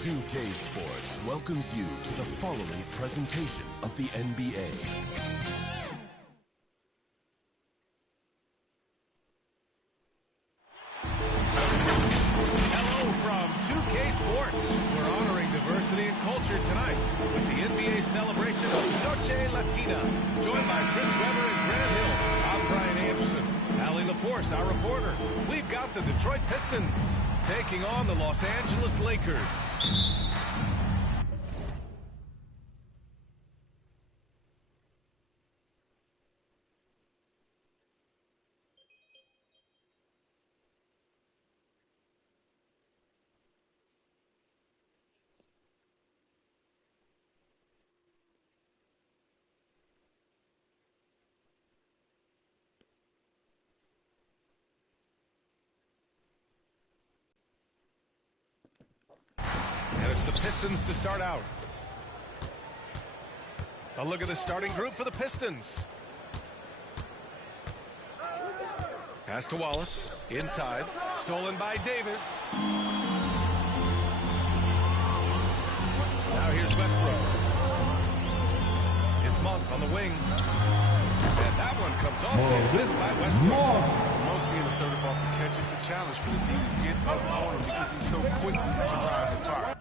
2K Sports welcomes you to the following presentation of the NBA. Hello from 2K Sports. We're honoring diversity and culture tonight with the NBA celebration of Noche Latina. Joined by Chris Webber and Grant Hill. I'm Brian Anderson. Allie LaForce, our reporter. We've got the Detroit Pistons taking on the Los Angeles Lakers. And it's the Pistons to start out. A look at the starting group for the Pistons. Pass to Wallace. Inside. Stolen by Davis. Now here's Westbrook. It's Monk on the wing. And that one comes off the assist by Westbrook. Monk's being assertive off the catch. It's a challenge for the D to get up on him because he's so quick to rise and fire.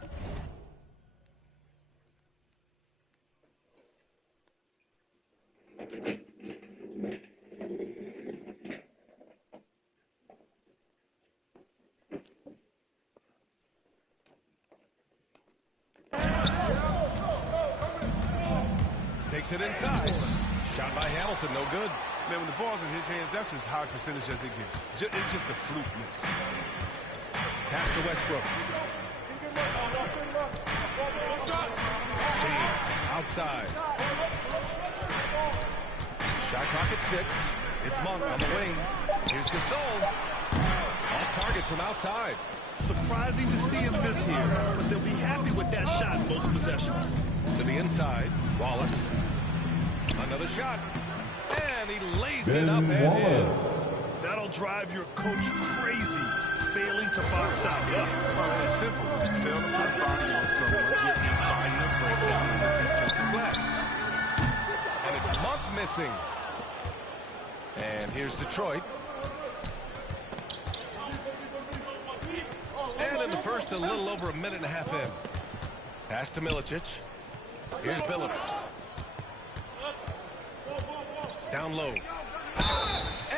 Takes it inside. Shot by Hamilton, no good. Man, when the ball's in his hands, that's as high percentage as it gets. It's just a fluke miss. Pass to Westbrook. James, outside. Shot clock at 6. It's Monk on the wing. Here's Gasol. Off target from outside. Surprising to see him miss here, but they'll be happy with that shot most possessions. To the inside, Wallace. Another shot. And he lays it up and in. That'll drive your coach crazy, failing to box out. Well, it's simple. When you fail to put a body on someone, you're inviting a breakdown on the defensive glass. And it's Monk missing. And here's Detroit. And in the first, a little over a minute and a half in. Pass to Milicic. Here's Billups. Down low.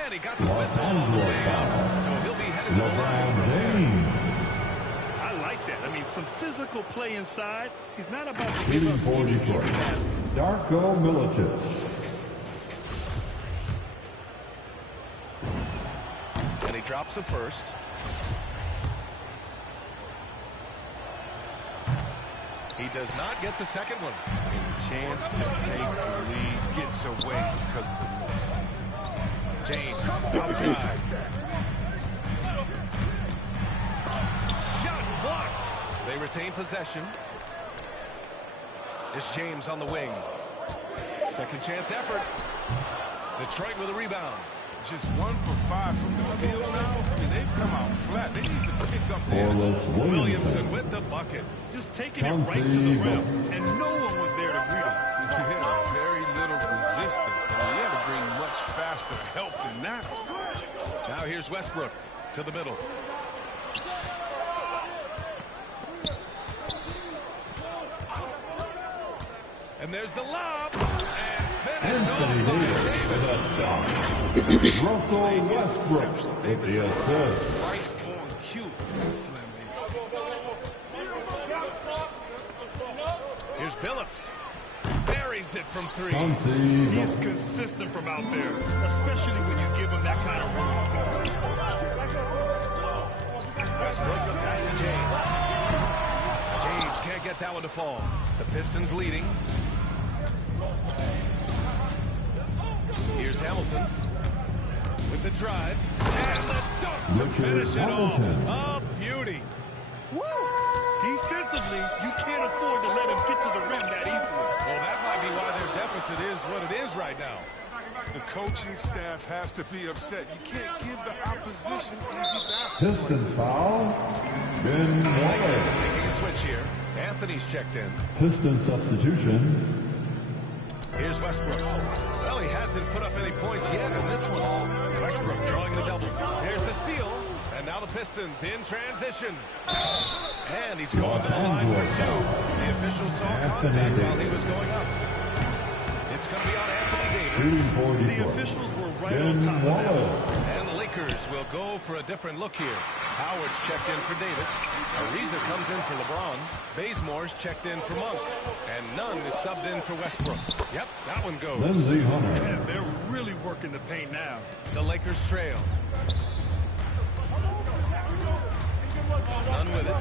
And he got the whistle on the way out. So he'll be headed to the line from there. I like that. I mean, some physical play inside. He's not about to give up any easy passes. Darko Milicic. And he drops the first. He does not get the second one. And the chance to take the lead gets away because of the miss. James outside. Shots blocked. They retain possession. It's James on the wing. Second chance effort. Detroit with a rebound. Just 1 for 5 from the field now. I mean, they've come out flat. They need to pick up the Williamson with the bucket. Just taking it right to the rim, and no one was there to greet him. Yeah, very little resistance. I mean, they had to bring much faster help than that. Now here's Westbrook to the middle. And there's the lob. And finished off by Davis. Russell Westbrook with the assist. Right on cue. Slim lead. Here's Billups. Buries it from 3. He's consistent from out there, especially when you give him that kind of run. Westbrook the pass to James. James can't get that one to fall. The Pistons leading. Here's Hamilton with the drive and the dunk to finish it off. A beauty. Woo! Defensively, you can't afford to let him get to the rim that easily. Well, that might be why their deficit is what it is right now. The coaching staff has to be upset. You can't give the opposition easy baskets. Pistons foul. Ben Wallace. Making a switch here. Anthony's checked in. Pistons substitution. Here's Westbrook. Well, he hasn't put up any points yet in this one. Westbrook drawing the double. Here's the steal. And now the Pistons in transition. And he's going to the line for two. The official saw contact while he was going up. It's going to be on Anthony Davis. The officials were right on top of that. And the Lakers will go for a different look here. Howard's checked in for Davis. Ariza comes in for LeBron. Bazemore's checked in for Monk. And Nunn is subbed in for Westbrook. Yep, that one goes. Lindsey Hunter. Yeah, they're really working the paint now. The Lakers trail. Nunn with it.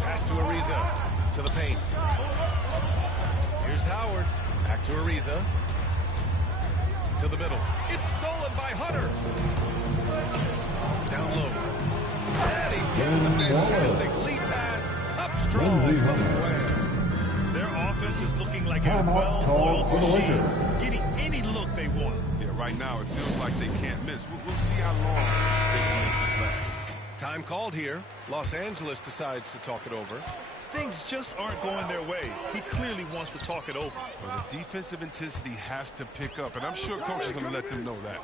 Pass to Ariza. To the paint. Here's Howard. Back to Ariza. To the middle. It's stolen by Hunter. Down low. And he takes the fantastic lead pass. Up strong. Slam. Their offense is looking like a well-oiled machine, getting any look they want. Yeah, right now it feels like they can't miss. We'll see how long they can make this last. Time called here. Los Angeles decides to talk it over. Things just aren't going their way. He clearly wants to talk it over. Well, the defensive intensity has to pick up, and I'm sure coach is going to let them know that.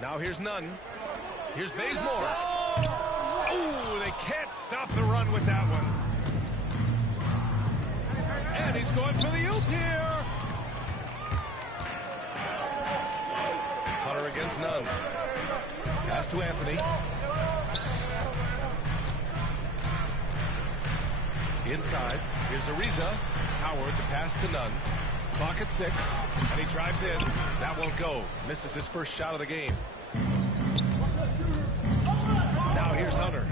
Now here's Nunn. Here's Bazemore. Ooh, they can't stop the run with that one. And he's going for the oop here. Hunter against Nunn. Pass to Anthony. Inside. Here's Ariza. Howard, the pass to Nunn. Clock at 6. And he drives in. That won't go. Misses his first shot of the game. Now here's Hunter.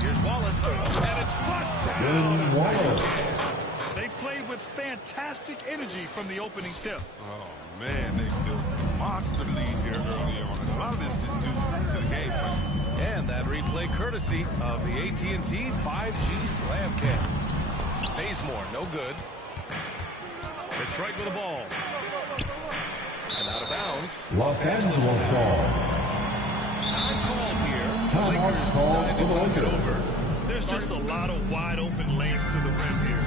Here's Wallace. And it's flushed down. Wallace. They played with fantastic energy from the opening tip. Oh, man, they built a monster lead here early on. And a lot of this is due to the game plan. And that replay courtesy of the AT&T 5G Slam Cam. Bazemore, no good. Detroit with the ball. And out of bounds. Los Angeles ball. Time called here. Time Lakers called decide for to the talk it Lakers. over. There's just a lot of wide open lanes to the rim here.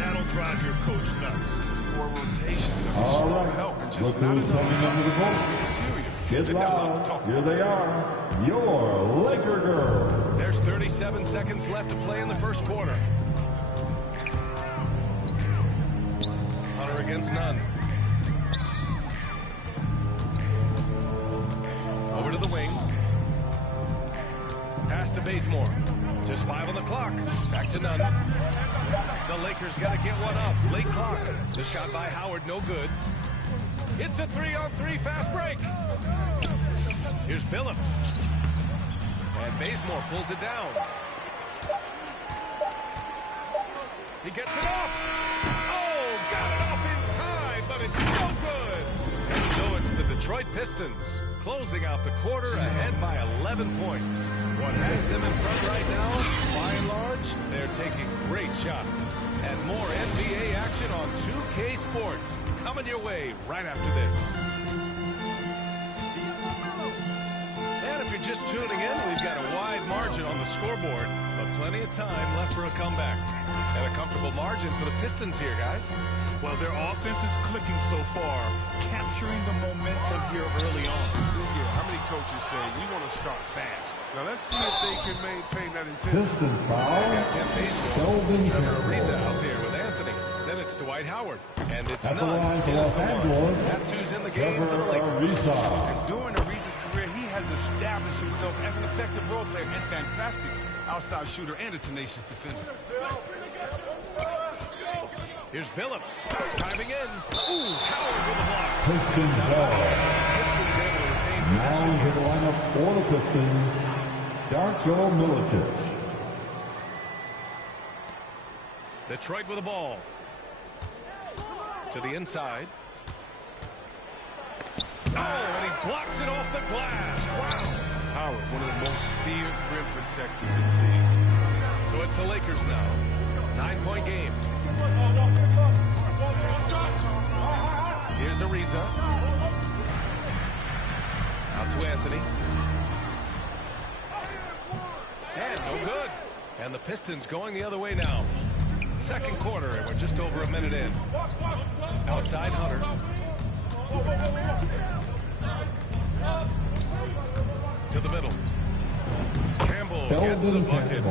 That'll drive your coach nuts. More rotations. All right. Help and just Look not who's enough coming time into the court. interior. Get They got a lot to loud. talk Here they are. Your Laker girl. There's 37 seconds left to play in the first quarter. Hunter against Nunn. Over to the wing. Pass to Bazemore. Just 5 on the clock. Back to Nunn. The Lakers got to get one up. Late clock. The shot by Howard, no good. It's a 3-on-3 fast break. Here's Billups. And Bazemore pulls it down. He gets it off. Oh, got it off in time, but it's no good. And so it's the Detroit Pistons closing out the quarter ahead by 11 points. What has them in front right now, by and large, they're taking great shots. And more NBA action on 2K Sports coming your way right after this. And if you're just tuning in, we've got a wide margin on the scoreboard, but plenty of time left for a comeback. And a comfortable margin for the Pistons here, guys. Well, their offense is clicking so far, capturing the momentum here early on. Yeah, how many coaches say we want to start fast? Now let's see if they can maintain that intensity. Pistons foul. Sheldon Trevor Ariza Campbell. out there with Anthony. Then it's Dwight Howard. And it's At the Nunn. line for Los Angeles. That's who's in the game Trevor for the Lakers. Ariza. During Ariza's career, he has established himself as an effective role player and fantastic outside shooter and a tenacious defender. Here's Billups driving in. Ooh, Howard with a block. Pistons ball. Pistons able to retain Now possession. into the lineup for the Pistons, Darko Milicic. Detroit with the ball. To the inside. Oh, and he blocks it off the glass. Wow. Howard, one of the most feared rim protectors in the league. So it's the Lakers now. 9-point game. Here's Ariza. Out to Anthony. And no good. And the Pistons going the other way now. Second quarter, and we're just over a minute in. Outside Hunter. To the middle. Campbell gets the bucket.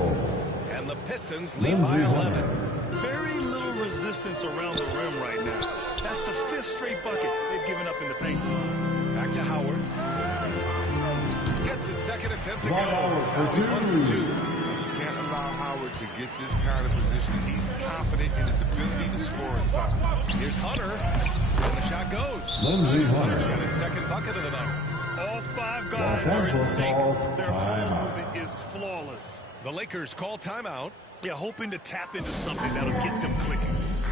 And the Pistons lead by 11. Very little resistance around the rim right now. That's the 5th straight bucket they've given up in the paint. Back to Howard. Gets his second attempt to go. Now He's 1 for 2. Can't allow Howard to get this kind of position. He's confident in his ability to score inside. Here's Hunter. And the shot goes. Lindsey Hunter's Hunter. got his second bucket of the night. All 5 guys Los are in Angeles sync. calls Their ball timeout. movement is flawless. The Lakers call timeout. Yeah, hoping to tap into something that'll get them clicking. He's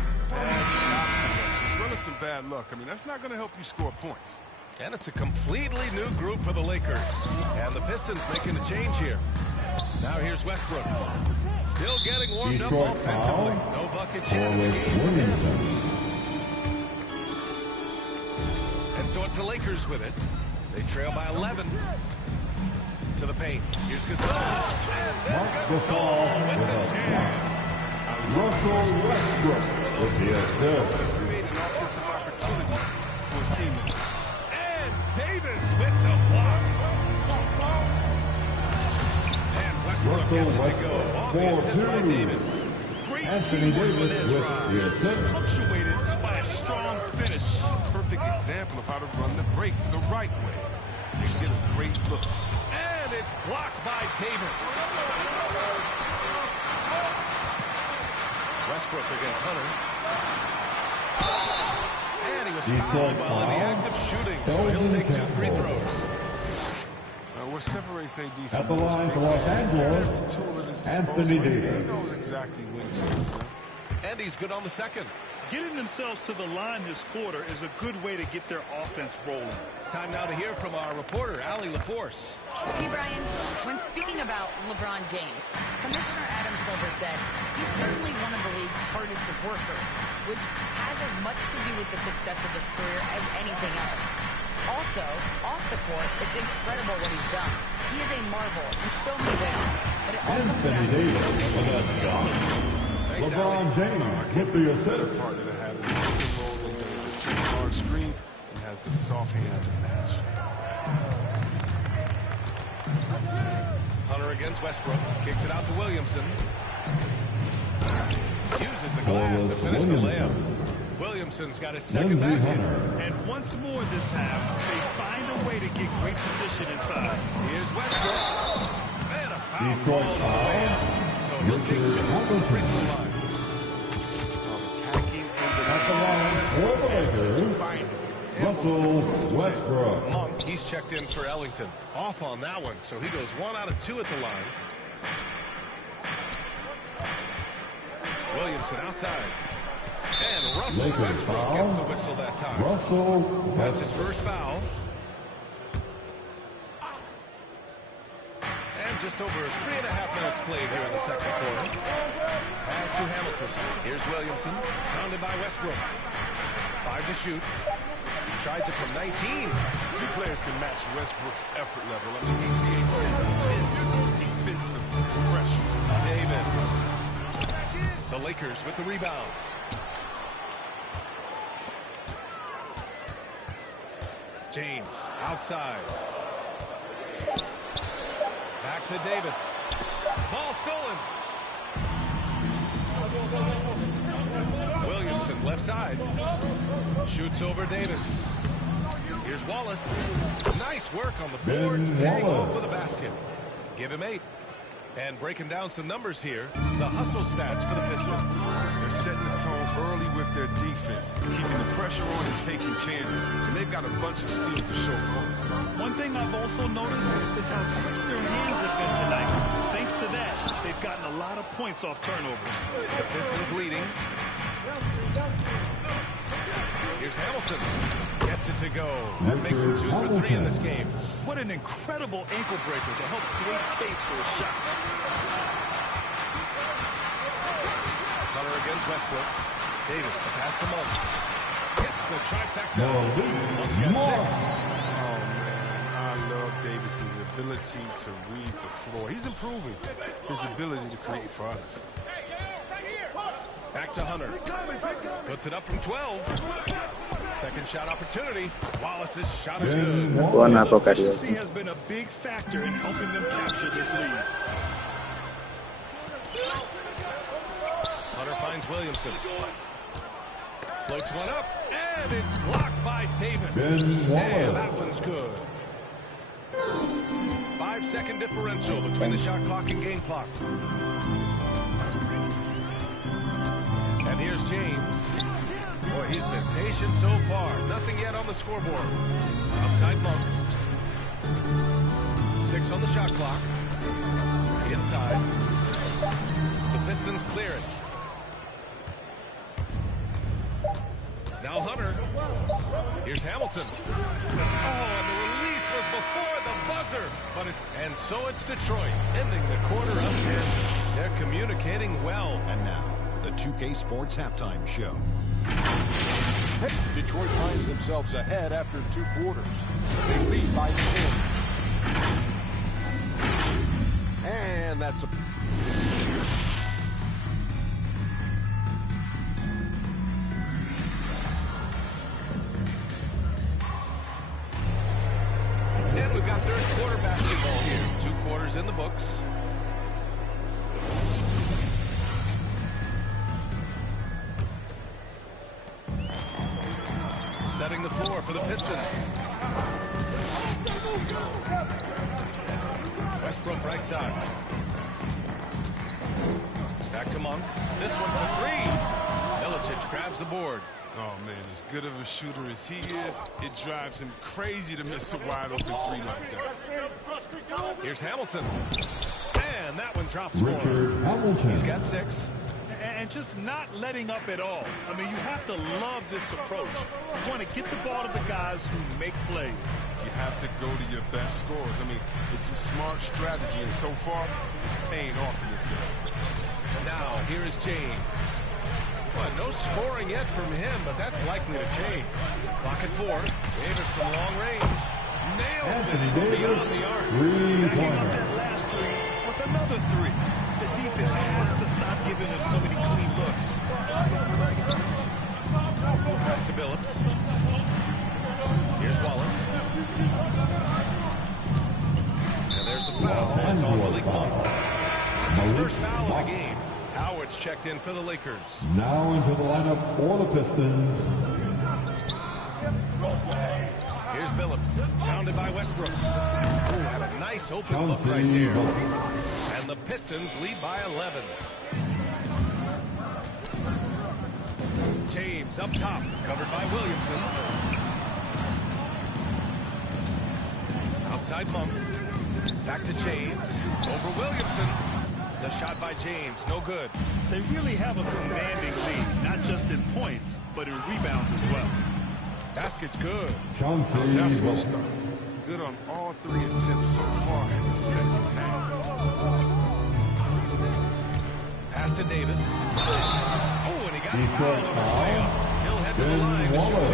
running some bad luck. I mean, that's not going to help you score points. And it's a completely new group for the Lakers. And the Pistons making a change here. Now here's Westbrook. Still getting warmed up Detroit offensively. foul. No buckets yet in the Forward game. Williamson. And so it's the Lakers with it. They trail by 11. To the paint. Here's Gasol. And then Marc Gasol with the Gasol. jam. Russell Westbrook with the assist. He's creating offensive opportunities for his teammates. And Davis with the block. And Westbrook Russell gets it to go. Westbrook, On the assist by 4-2. Davis. Great Anthony teamwork Davis on that with drive. the assist. Punctuated by a strong finish. Perfect example of how to run the break the right way. They get a great look. And it's blocked by Davis. Westbrook against Hunter. And he was Detroit fouled while in the foul. act of shooting, so Kelvin he'll take 2 free Campbell. throws. What separates AD from At the most line for great Los players is Angeles, that tool at his Anthony disposal. He Davis. knows exactly when to use them. And he's good on the second. Getting themselves to the line this quarter is a good way to get their offense rolling. Time now to hear from our reporter, Allie LaForce. Hey, Brian. When speaking about LeBron James, Commissioner Adam Silver said he's certainly one of the league's hardest of workers, which has as much to do with the success of his career as anything else. Also, off the court, it's incredible what he's done. He is a marvel in so many ways, but it all comes Anthony down to Davis his with a dunk. Thanks, LeBron Allie. James with the assist. Partner to have him roll into the 6 hard screens and has the soft hands to match. Hunter against Westbrook. Kicks it out to Williamson. Uses the glass to finish the layup. Williamson's got his second Lindsey basket. Hunter. And once more this half, they find a way to get great position inside. Here's Westbrook. And a foul Detroit called on the way foul. out. So he'll take 2 from the free throw line. Attacking At the line for the Lakers, finest. Russell Westbrook. Monk, he's checked in for Ellington. Off on that one, so he goes 1 out of 2 at the line. Williamson outside. And Russell Lakers Westbrook foul. gets the whistle that time. Russell That's his Westbrook. first foul. And just over 3.5 minutes played here in the second quarter. Pass to Hamilton. Here's Williamson. Pounded by Westbrook. 5 to shoot. Tries it from 19. Few players can match Westbrook's effort level. I mean, he creates intense defensive pressure. Davis. The Lakers with the rebound. James outside. Back to Davis. Ball stolen. Williamson left side. Shoots over Davis. Here's Wallace. Nice work on the boards. Ben Paying Wallace. off for the basket. Give him 8. And breaking down some numbers here, the hustle stats for the Pistons. They're setting the tone early with their defense, keeping the pressure on and taking chances. And they've got a bunch of steals to show for it. One thing I've also noticed is how quick their hands have been tonight. Thanks to that, they've gotten a lot of points off turnovers. The Pistons leading. Here's Hamilton. Gets it to go. That makes him 2 for 3 in this game. What an incredible ankle breaker to help create space for a shot. Hunter against Westbrook. Davis, the pass to Monk. Gets the trifecta. Monk's got 6. Oh, man, I love Davis's ability to read the floor. He's improving his ability to create for others. Back to Hunter. Puts it up from 12. Second shot opportunity. Wallace's shot is good. His efficiency has been a big factor in helping them capture this lead. Hunter finds Williamson. Floats one up, and it's blocked by Davis. And that one's good. 5-second differential between the shot clock and game clock. And here's James. Boy, he's been patient so far. Nothing yet on the scoreboard. Outside Monk. 6 on the shot clock. Inside. The Pistons clear it. Now Hunter. Here's Hamilton. Oh, and the release was before the buzzer. But and so it's Detroit, ending the quarter up 10. They're communicating well. And now, the 2K Sports Halftime Show. Detroit finds themselves ahead after 2 quarters. They lead by 10. And that's a... And we've got third quarter basketball here. 2 quarters in the books. Setting the floor for the Pistons. Westbrook right side. Back to Monk. This one for 3. Milicic grabs the board. Oh, man, as good of a shooter as he is, it drives him crazy to miss a wide-open 3 like that. Here's Hamilton. And that one drops for him. He's got 6. And just not letting up at all. I mean, you have to love this approach. You want to get the ball to the guys who make plays. You have to go to your best scores. I mean, it's a smart strategy, and so far, it's paying off in this game. Now, here is James. Well, no scoring yet from him, but that's likely to change. Clock at 4. Davis from long range. Nails it from beyond the arc. Backing up that last 3 with another 3. The defense has to stop giving them so many clean looks. Pass to Billups. Here's Wallace. And there's the foul. It's on Malik Monk. That's his first foul of the game. Howard's checked in for the Lakers. Now into the lineup for the Pistons. Here's Billups. Pounded by Westbrook. Ooh, had a nice open look right there. And the Pistons lead by 11. James up top. Covered by Williamson. Outside Monk. Back to James. Over Williamson. The shot by James, no good. They really have a commanding lead, not just in points, but in rebounds as well. Basket's good. Good on all 3 attempts so far in the second half. Pass to Davis. Oh, and he got fouled on his way up. He'll head to the line to shoot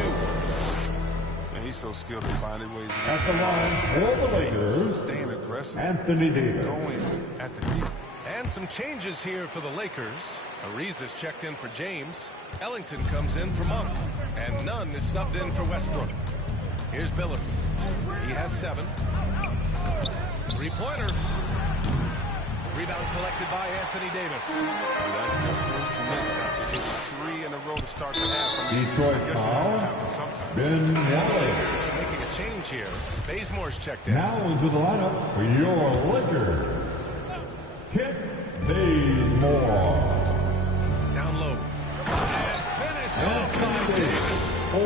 2. Man, he's so skilled at finding ways to At the line for the Lakers, staying aggressive. Anthony Davis. Going at the deep. And some changes here for the Lakers. Ariza's checked in for James. Ellington comes in for Monk. And Nunn is subbed in for Westbrook. Here's Billups. He has 7. 3-pointer. Rebound collected by Anthony Davis. That's the first miss after hitting 3 in a row to start the half. Detroit foul. Ben Wallace. Making a change here. Bazemore's checked in. Now into the lineup for your Lakers. Kent Bazemore. Down low. And finished off by Davis. 4-2.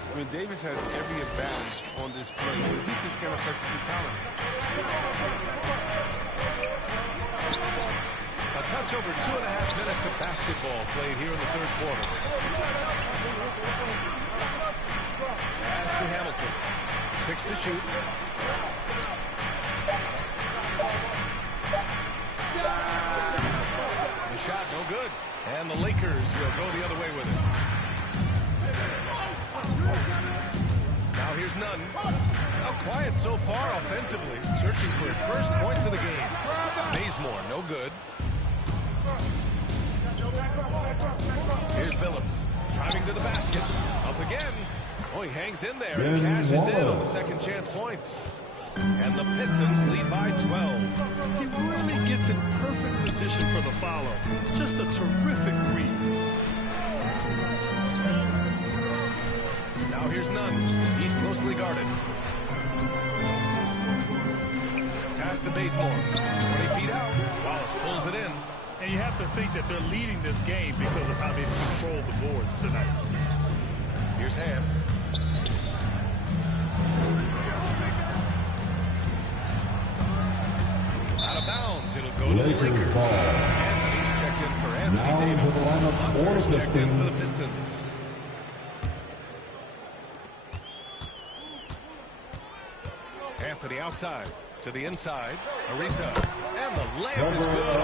I mean, Davis has every advantage on this play. The defense can effectively counter. A touch over 2.5 minutes of basketball played here in the third quarter. Pass to Hamilton. 6 to shoot. The shot, no good. And the Lakers will go the other way with it. Now here's Nunn. Now quiet so far offensively. Searching for his first points of the game. Bazemore, no good. Here's Billups. Driving to the basket. Up again. Oh, he hangs in there and cashes in on the second chance points. And the Pistons lead by 12. He really gets in perfect position for the follow. Just a terrific read. Now here's Nunn. He's closely guarded. Pass to Bazemore. 20 feet out. Wallace pulls it in. And you have to think that they're leading this game because of how they control the boards tonight. Here's Ham. Out of bounds. It'll go to the Lakers. Anthony's checked in for Anthony Davis. Hunter's checked in for the Pistons. Anthony outside to the inside. Ariza. And the layup is good.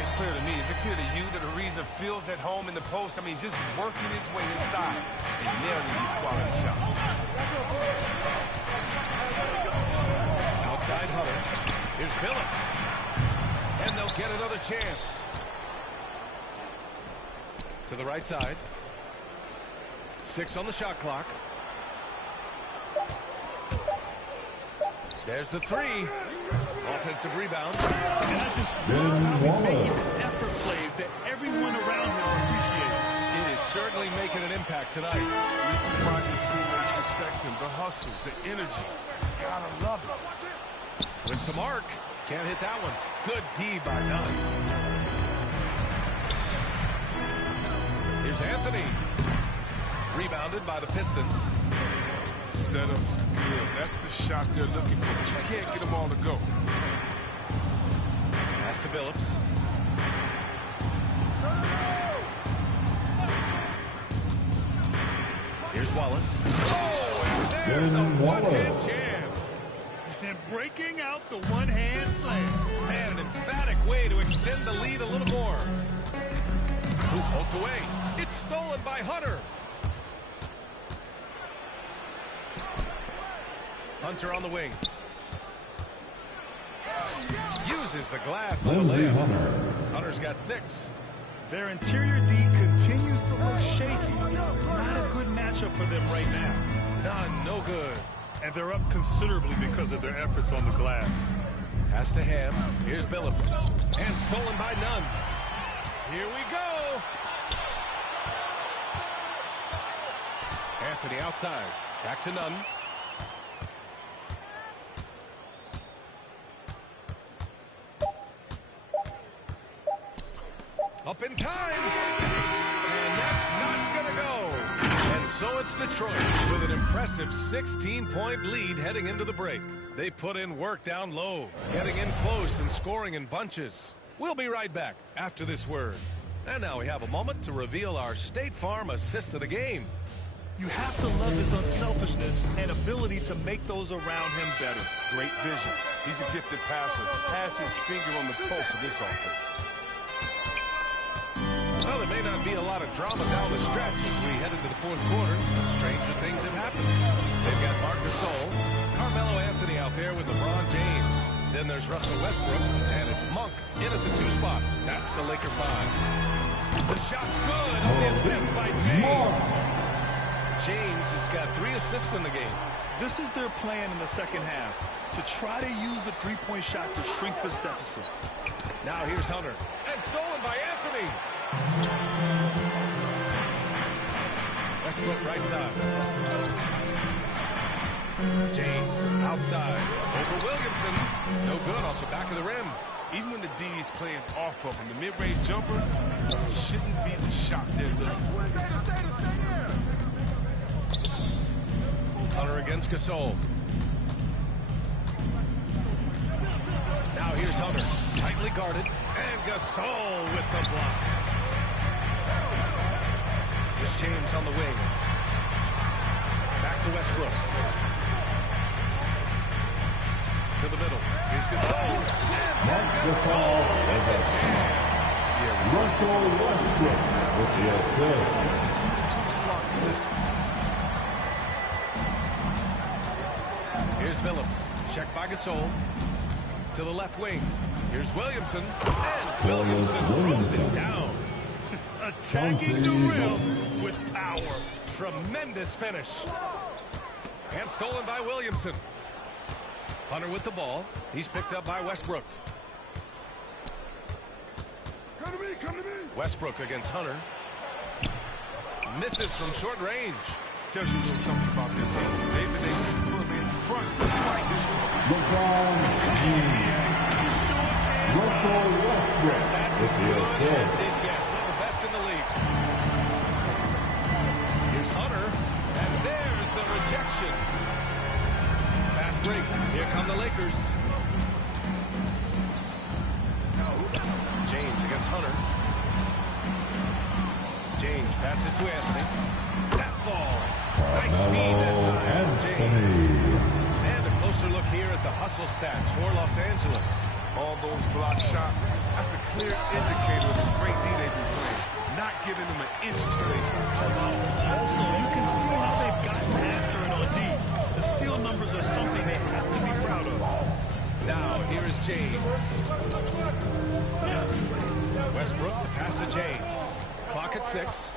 It's clear to me. Is it clear to you that Ariza feels at home in the post? I mean, just working his way inside and nailing these quality shots. Outside Hunter. Here's Billups. And they'll get another chance. To the right side. 6 on the shot clock. There's the 3. Offensive rebound. And I just love how he's making effort plays that everyone around him appreciates. It is certainly making an impact tonight. This is why his teammates respect him. The hustle, the energy. Gotta love it. Wins the mark. Can't hit that one. Good D by Nunn. Here's Anthony. Rebounded by the Pistons. Setup's good. That's the shot they're looking for, but you can't get them all to go. Pass to Billups. Here's Wallace. Oh, and there's a one-hand jam. And breaking out the one-hand slam. Man, an emphatic way to extend the lead a little more. Who poked away? It's stolen by Hunter. Hunter on the wing. Uses the glass on the layup. Hunter's got 6. Their interior D continues to look shaky. Not a good matchup for them right now. None, no good. And they're up considerably because of their efforts on the glass. Pass to Ham. Here's Billups. And stolen by Nunn. Here we go. Anthony outside. Back to Nunn. Up in time. And that's not going to go. And so it's Detroit with an impressive 16-point lead heading into the break. They put in work down low, getting in close and scoring in bunches. We'll be right back after this word. And now we have a moment to reveal our State Farm assist of the game. You have to love his unselfishness and ability to make those around him better. Great vision. He's a gifted passer. Has his finger on the pulse of this offense. Well, there may not be a lot of drama down the stretch as we head into the fourth quarter, but stranger things have happened. They've got Marc Gasol, Carmelo Anthony out there with LeBron James. Then there's Russell Westbrook, and it's Monk in at the 2 spot. That's the Laker 5. The shot's good on the assist by James. James has got 3 assists in the game. This is their plan in the second half, to try to use the three-point shot to shrink this deficit. Now here's Hunter, and stolen by Anthony. Westbrook right side. James outside. Over Williamson. No good off the back of the rim. Even when the D is playing off of him, the mid-range jumper shouldn't be the shot they're looking for. Hunter against Gasol. Now here's Hunter. Tightly guarded. And Gasol with the block. Here's James on the wing. Back to Westbrook. To the middle. Here's Gasol. And Gasol with the jam. Russell Westbrook with the assist. Too smart to listen. Here's Billups. Check by Gasol. To the left wing. Here's Williamson. And Williamson throws it down. Attacking the rim with power. Tremendous finish. And stolen by Williamson. Hunter with the ball. He's picked up by Westbrook. Come to me, come to me. Westbrook against Hunter. Misses from short range. Tells you a little something about their team. They've been able to put them in front despite this one. LeBron James. Russell Westbrook with the assist. It gets one of the best in the league. Here's Hunter. And there's the rejection. Fast break. Here come the Lakers. James against Hunter. James passes to Anthony. That falls. Nice feed that time from James. And a closer look here at the hustle stats for Los Angeles. All those block shots, that's a clear indicator of the great D they've been playing. Not giving them an inch of space. Also, you can see how they've gotten after it on D. The steal numbers are something they have to be proud of. Now, here is James. Westbrook, the pass to James. Clock at 6.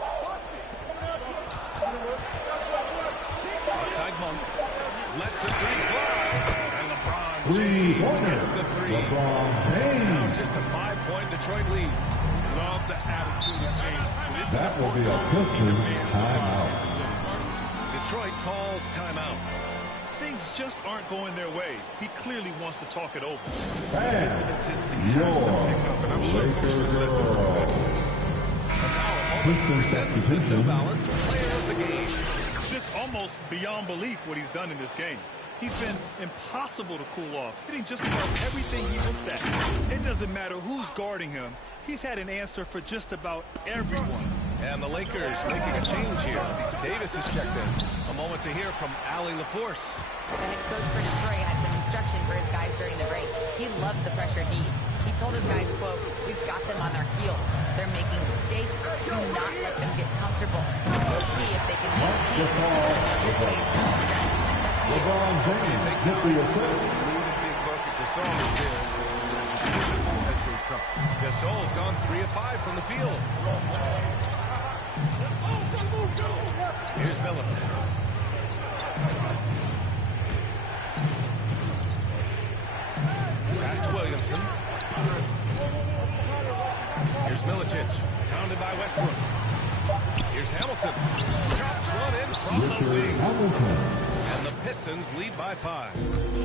Outside Monk. Lets the three fly. And LeBron James gets the three. Now just a 5-point Detroit lead. Love the attitude of James. That will be a Pistons timeout. Detroit calls timeout. Things just aren't going their way. He clearly wants to talk it over. Defensive intensity has to pick up, and I'm sure Coach would let them Pistons substitution. Balance, player of the game. Just almost beyond belief what he's done in this game. He's been impossible to cool off, hitting just about everything he looks at. It doesn't matter who's guarding him. He's had an answer for just about everyone. And the Lakers making a change here. Davis is checked in. A moment to hear from Allie LaForce. The head coach for Detroit had some instruction for his guys during the break. He loves the pressure D. He told his guys, quote, "We've got them on their heels. They're making mistakes. Do not let them get comfortable. We'll see if they can maintain the pace down the stretch." LeBron James hit the assist. big bucket. Gasol is there as they come. Gasol's gone 3 of 5 from the field. Here's Billups. Pass to Williamson. Here's Milicic. Pounded by Westbrook. Here's Hamilton. Drops one in from the wing. Hamilton. And the Pistons lead by 5.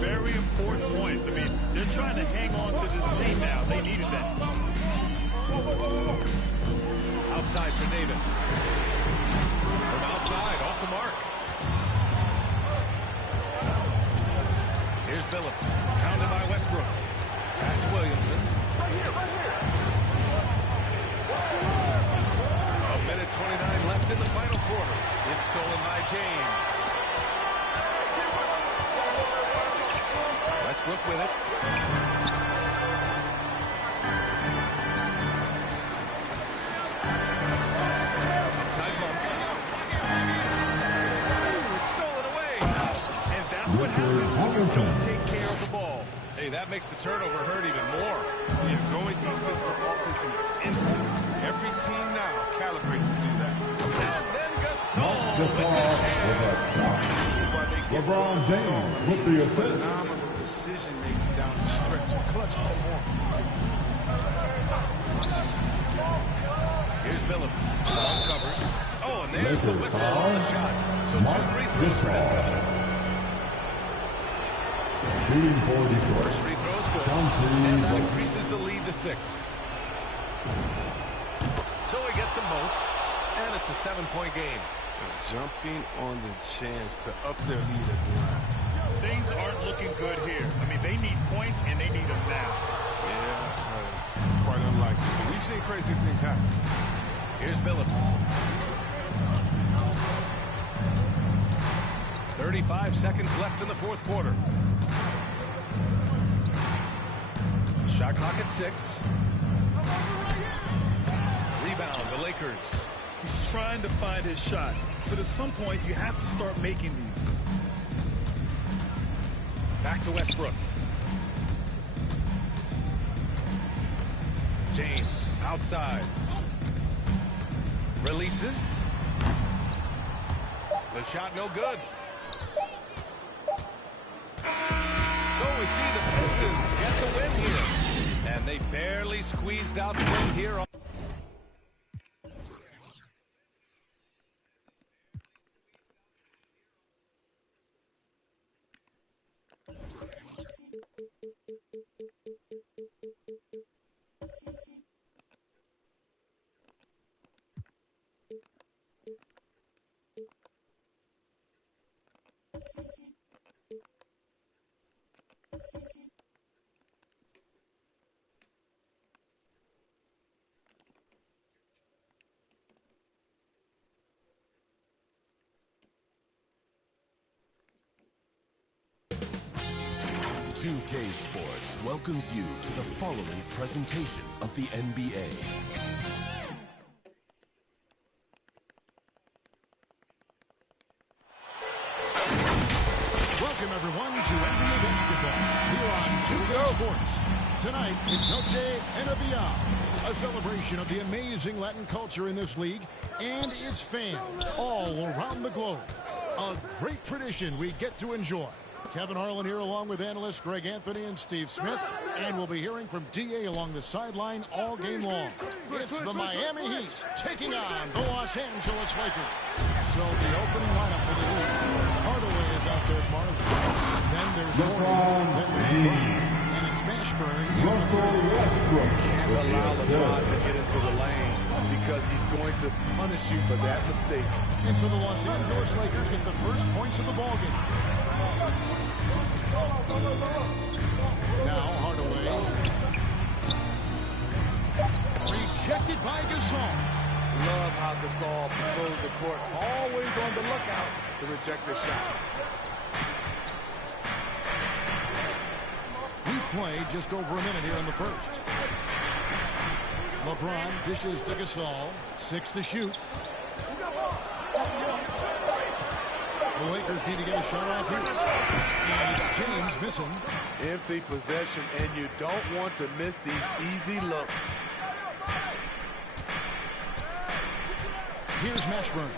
Very important points. I mean, they're trying to hang on to this lead now. They needed that. Outside for Davis. From outside, off the mark. Here's Billups. Pounded by Westbrook. Pass to Williamson. A minute 29 left in the final quarter. It's stolen by James. Westbrook with it. Outside bump. It's stolen away. And that's what happens when you don't take care of the ball. Hey, that makes the turnover hurt even more. Yeah, going defense to offense in an instant. Every team now calibrated to do that. And then Gasol. Gasol with a shot. LeBron James with the assist. Phenomenal decision making down the stretch. Clutch performance. Here's Billups. Long covers. Oh, and there's the whistle on the shot. So 2 free throws for Anthony. Shooting for Detroit. First free throw is good. And that increases the lead to 6. So he gets them both. And it's a 7-point game. Jumping on the chance to up their lead at the line. Things aren't looking good here. I mean, they need points, and they need them now. Yeah, it's quite unlikely. But we've seen crazy things happen. Here's Billups. 35 seconds left in the fourth quarter. Shot clock at 6. Lakers. He's trying to find his shot, but at some point you have to start making these. Back to Westbrook. James outside. Releases. The shot no good. So we see the Pistons get the win here. And they barely squeezed out the win here. .2K Sports welcomes you to the following presentation of the NBA. Welcome, everyone, to NBA Basketball here on 2K Sports. Tonight, it's Noche NBA, a celebration of the amazing Latin culture in this league and its fans all around the globe. A great tradition we get to enjoy. Kevin Harlan here along with analysts Greg Anthony and Steve Smith, and we'll be hearing from DA along the sideline all game long. It's the Miami Heat taking on the Los Angeles Lakers. So the opening lineup for the Heat. Hardaway is out there, Marley. Then there's Horton. Then there's Brown. And it's Mashburn. Russell Westbrook. Can't allow LeBron to get into the lane because he's going to punish you for that mistake. And so the Los Angeles Lakers get the first points of the ballgame. Now Hardaway. Rejected by Gasol. Love how Gasol patrols the court, always on the lookout to reject his shot. We play just over a minute here in the first. LeBron dishes to Gasol. 6 to shoot. The Lakers need to get a shot off here. And it's James missing. Empty possession, and you don't want to miss these easy looks. Here's Mashburn.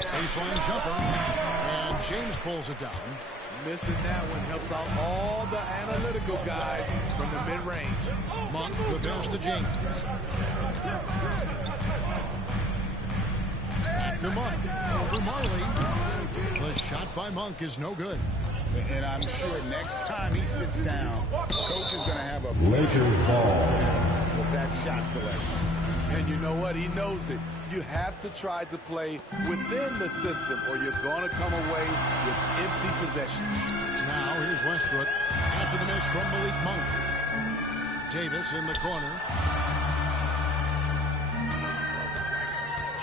Baseline jumper. And James pulls it down. Missing that one helps out all the analytical guys from the mid-range. Monk, the pass to James. To Monk, over Marley. The shot by Monk is no good. And I'm sure next time he sits down, coach is going to have a Lakers ball. with that shot selection. And you know what? He knows it. You have to try to play within the system or you're going to come away with empty possessions. Now here's Westbrook. After the miss from Malik Monk. Davis in the corner.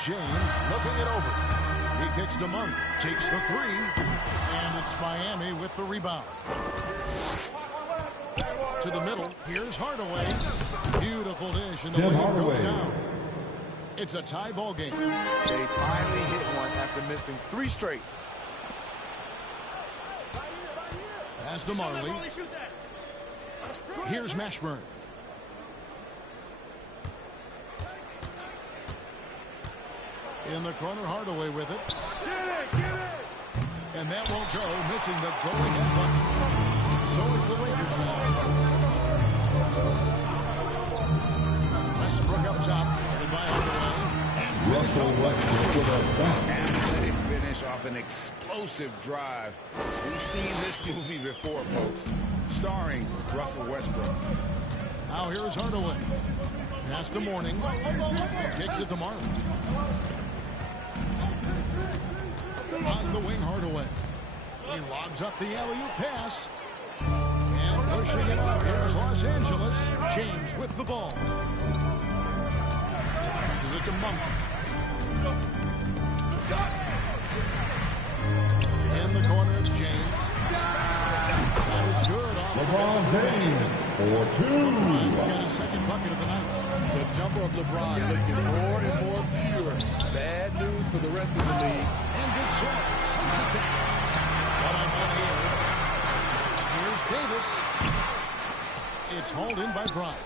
James looking it over. He kicks to Monk. Takes the three. And it's Miami with the rebound. To the middle. Here's Hardaway. Beautiful dish. And the layup goes down. It's a tie ball game. They finally hit one after missing 3 straight. Pass to Marley. Here's Mashburn. In the corner, Hardaway with it. And that won't go, missing the go-ahead button. So it's the Lakers now. Westbrook up top, headed by Hardaway. And Russell Westbrook with a dunk. Athletic finish off an explosive drive. We've seen this movie before, folks. Starring Russell Westbrook. Now here's Hardaway. Pass to Mourning. Kicks it to Marley. On the wing, Hardaway. He lobs up the alley-oop pass. And pushing it up, here's Los Angeles. James with the ball. Passes it to Monk. In the corner, it's James. That is good. LeBron James for 2. LeBron's got a second bucket of the night. The LeBron looking more and more pure. Bad news for the rest of the league. And Gasol sends it back. Here's Davis. It's hauled in by Bryant.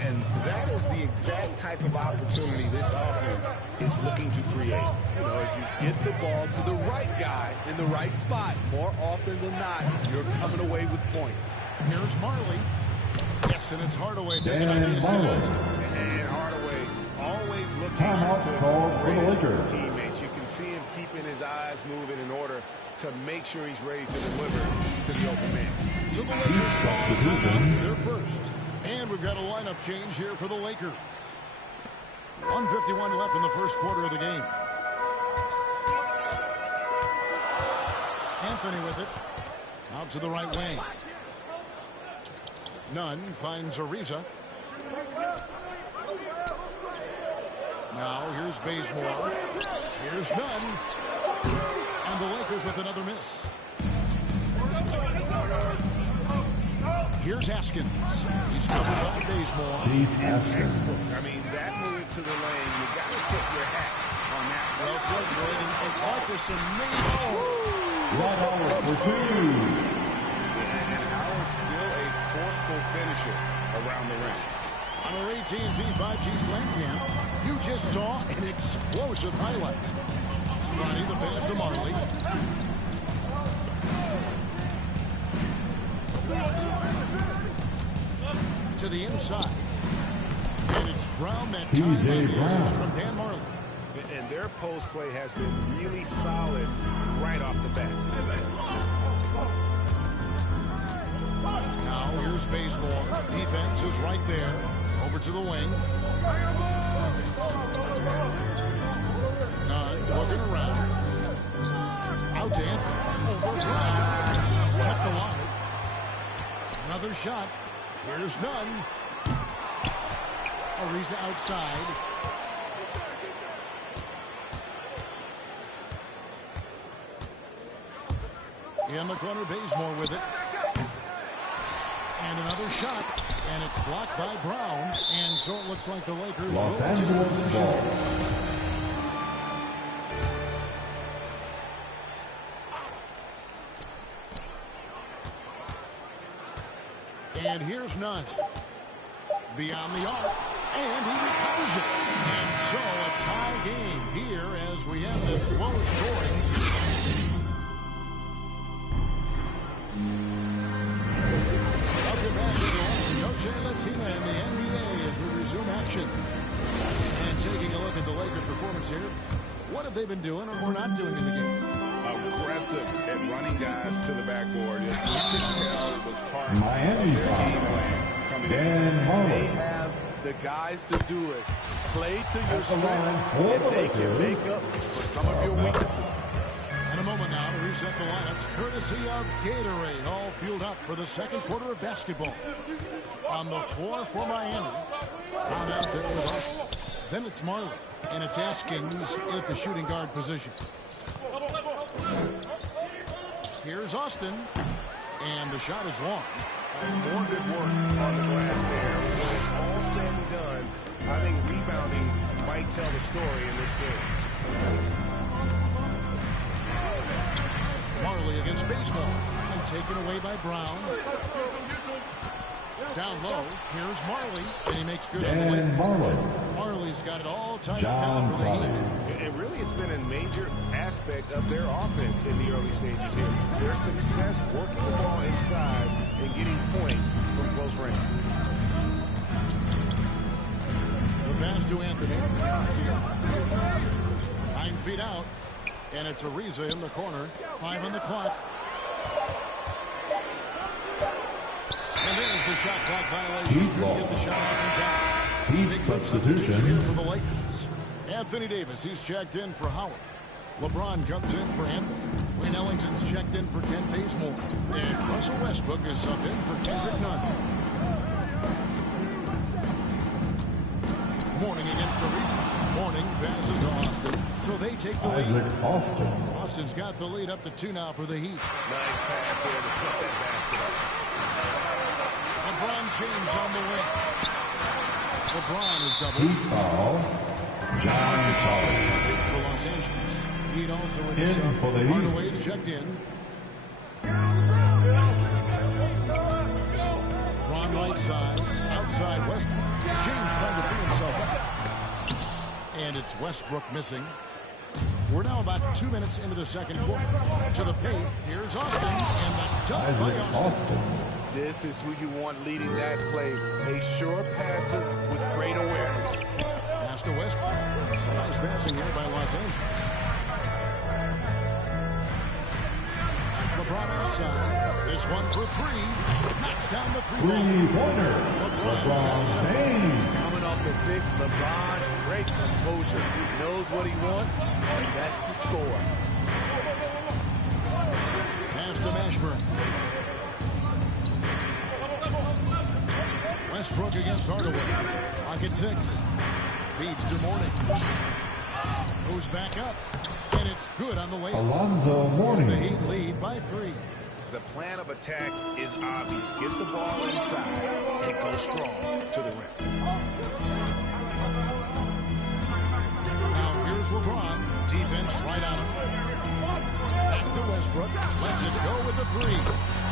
And that is the exact type of opportunity this offense is looking to create. You know, if you get the ball to the right guy in the right spot, more often than not, you're coming away with points. Here's Marley. Yes, and it's Hardaway digging on the assist. And Hardaway always looking Timeout to called for the raise Lakers. his teammates. You can see him keeping his eyes moving in order to make sure he's ready to deliver to the open man. So the Lakers call timeout, they're first. And we've got a lineup change here for the Lakers. 1:51 left in the first quarter of the game. Anthony with it. Out to the right wing. Nunn finds Ariza. Now here's Bazemore. Here's Nunn. And the Lakers with another miss. Here's Haskins. He's covered by Bazemore. Textbook. I mean, that move to the lane, you got to tip your hat on that. Well said, Braden. And Parkerson made Right over for two. And Howard's still a forceful finisher around the rim. on our AT&T 5G Slam Cam. You just saw an explosive highlight. Ronnie, the pass to Marley. To the inside. And it's Brown that time on the assist from Dan Marley. And their post play has been really solid right off the bat. Now here's Bazemore. Defense is right there. Over to the wing. Nunn looking around. Out to Anthony. Over Brown. Kept alive. Another shot. Here's Nunn. Ariza outside. In the corner, Bazemore with it. And another shot. And it's blocked by Brown. And so it looks like the Lakers will take possession. And here's Nunn. Beyond the arc. And he recovers it. And so a tie game here as we have this low scoring. Welcome back to the Noche Latina in the NBA as we resume action. And taking a look at the Lakers' performance here. What have they been doing or not doing in the game? Aggressive at running guys to the backboard. You could tell it was part of Miami their game plan coming Dan in. Marley. They have the guys to do it. Play to your strengths, and they can make up for some of your weaknesses. In a moment now to reset the lineups, courtesy of Gatorade, all fueled up for the second quarter of basketball. On the floor for Miami. Found out there with Austin. Then it's Marley, and it's Haskins at the shooting guard position. Here's Austin, and the shot is long. More good work on the glass there. When it's all said and done, I think rebounding might tell the story in this game. Marley against Bazemore, and taken away by Brown. Down low, here's Marley, and he makes good on the Dan way. Marley. Marley's got it all tied up now for the Heat. And really, it's been a major aspect of their offense in the early stages here. Their success working the ball inside and getting points from close range. The pass to Anthony. 9 feet out. And it's Ariza in the corner. 5 on the clock. And there's the shot clock violation. Couldn't get the shot off in time. Big substitution here for the Lakers. Anthony Davis, he's checked in for Howard. LeBron comes in for Anthony. Wayne Ellington's checked in for Kent Bazemore. And Russell Westbrook is subbed in for Kendrick Nunn. Morning against Ariza. Morning passes to Austin. So they take the lead. Austin's got the lead up to 2 now for the Heat. Nice pass here to set that basket up. LeBron James on the wing. LeBron is doubled. Heat foul. John Collins. For Los Angeles. Heat also with the In sub. for the Heat. Hardaway's checked in. Ron right side. Outside Westbrook. James trying to free himself up. And it's Westbrook missing. We're now about 2 minutes into the second quarter. To the paint. Here's Austin. And the dunk by Austin. This is who you want leading that play. A sure passer with great awareness. Pass to Westbrook. Nice passing here by Los Angeles. LeBron outside. This one for three. Knocks down the three-pointer. LeBron James. Coming off the pick, LeBron, great composure. He knows what he wants, and that's to score. Pass to Mashburn. Westbrook against Hardaway. Clock at 6. Feeds to Mourning. Goes back up. And it's good on the way. Alonzo Mourning. The Heat lead by 3. The plan of attack is obvious. Get the ball inside and go strong to the rim. Now here's LeBron. Defense right on him. Back to Westbrook. Lets it go with the 3.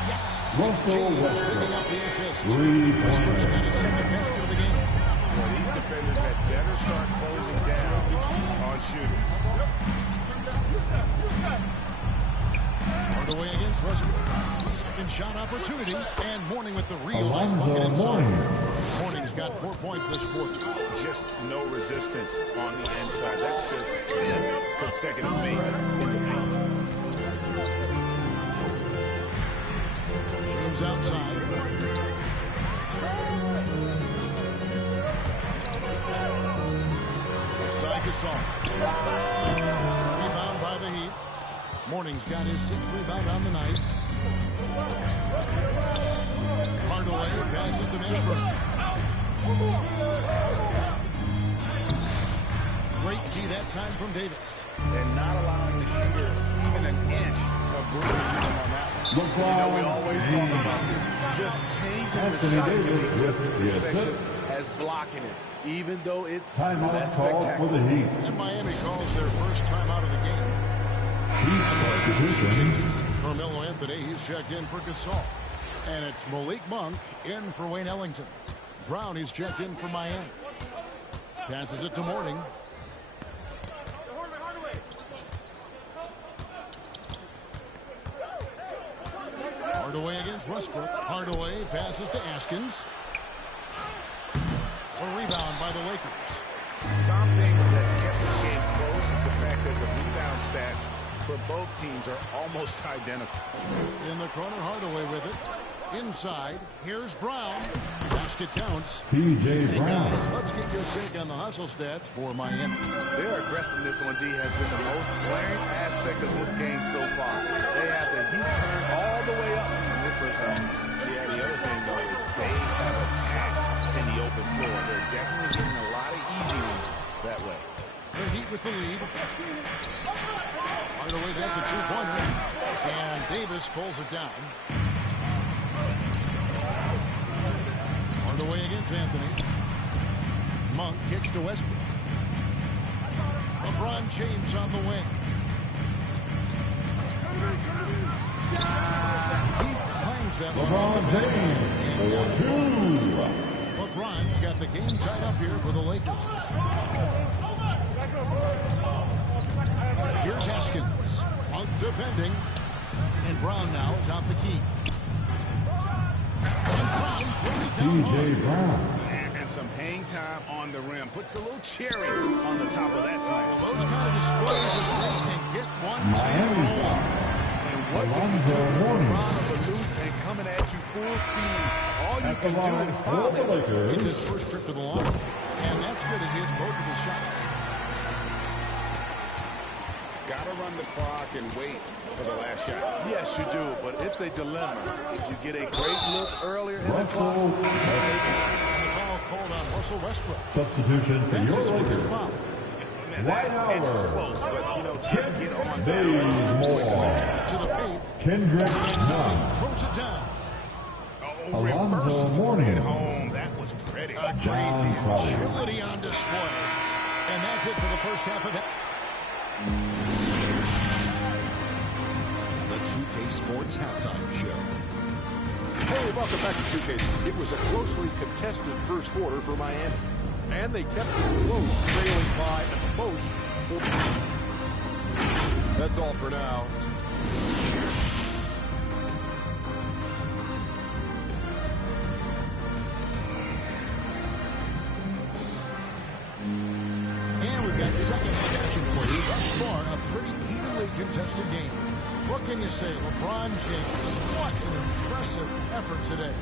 Yes. Russell Westbrook. Picking up the assist. Westbrook's got his second basket of the game. Well, these defenders had better start closing down on shooting. Hardaway against Westbrook. Second shot opportunity. And Mourning with the real nice Alonzo bucket inside. Mourning. Mourning's got 4 points this quarter. Just no resistance on the inside. That's the 5th consecutive make in the paint. James outside. Side to Saul. Rebound by the Heat. Mourning's got his 6th rebound on the night. Hardaway passes to Mashburn. Great D that time from Davis. And not allowing the shooter even an inch of room on that one. We always talk about this. Just changing the shot is just as effective as blocking it, even though it's less spectacular. For the Heat. And Miami calls their first time out of the game. Heat substitution. Carmelo Anthony, he's checked in for Gasol. And it's Malik Monk in for Wayne Ellington. Brown, he's checked in for Miami. Passes it to Mourning. Hardaway against Westbrook. Hardaway passes to Askins. A rebound by the Lakers. Something that's kept this game close is the fact that the rebound stats for both teams are almost identical. In the corner, Hardaway with it. Inside, here's Brown. Basket counts. P.J. Hey Brown. guys, let's get your take on the hustle stats for Miami. Their aggressiveness on D has been the most glaring aspect of this game so far. They have the Heat turned all the way up in this first half. Yeah, the other thing, though, is they have attacked in the open floor. They're definitely getting a lot of easy ones that way. The Heat with the lead. Hardaway gets a 2-pointer. And Davis pulls it down. Hardaway against Anthony. Monk kicks to Westbrook. LeBron James on the wing. He claims that LeBron James for 2. LeBron's got the game tied up here for the Lakers. Here's Haskins. Monk defending. And Brown now atop the key. P.J. Brown. And some hang time on the rim. Puts a little cherry on the top of that slam. Well, those kind of displays of strength can get one. Miami foul. And what Alonzo Mourning. LeBron on the loose and coming at you full speed. All you At the can do line is for foul the him. Lakers. It's his first trip to the line. And that's good as he hits both of his shots. Got to run the clock and wait for the last shot. Yes, you do, but it's a dilemma. If you get a great look earlier in the Russell clock, And a foul called on Russell Westbrook. Substitution for That's his your first Lakers. foul. And it's close, but, you know, didn't get on Days balance. more. To the paint. Kendrick Nunn. Throws it down. Oh, reverse Alonzo Mourning. at home. That was pretty. A great agility on display. And that's it for the first half of that. The 2K Sports Halftime Show. Hey, welcome back to 2K. It was a closely contested first quarter for Miami. And they kept it close, trailing by at the most. That's all for now. And we've got second half action for you. Thus far, a pretty evenly contested game. What can you say, LeBron James? What an impressive effort today.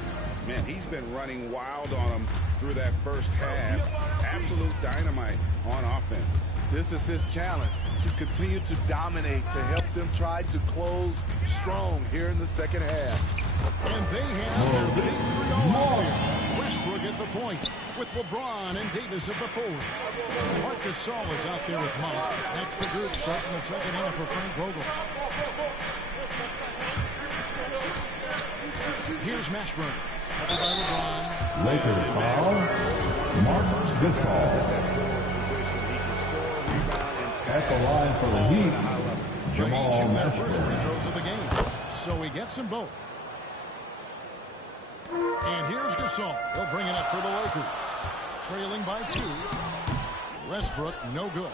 Man, he's been running wild on them through that first half. Absolute dynamite on offense. This is his challenge, to continue to dominate, to help them try to close strong here in the second half. And they have their big three all there. Westbrook at the point with LeBron and Davis at the forward. Marc Gasol is out there with Monk. That's the group starting the second half for Frank Vogel. Here's Mashburn. Covered by LeBron. Lakers foul. Marc Gasol. At the line for the Heat, Jamal their first free Mashburn. throws of the game. So he gets them both. And here's Gasol. He'll bring it up for the Lakers. Trailing by 2. Westbrook, no good.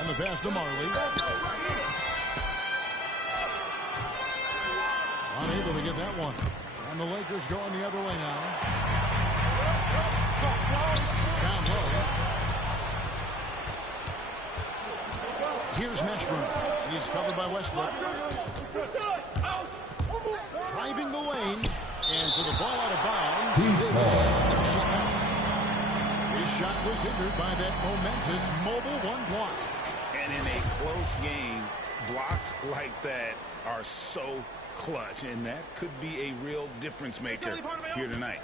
And the pass to Marley. Unable to get that one. And the Lakers going the other way now. Down low. Here's Mashburn. He's covered by Westbrook. Driving the lane. And so the ball out of bounds. Davis touched it out. His shot was hindered by that momentous mobile one block. And in a close game, blocks like that are so clutch, and that could be a real difference maker here tonight.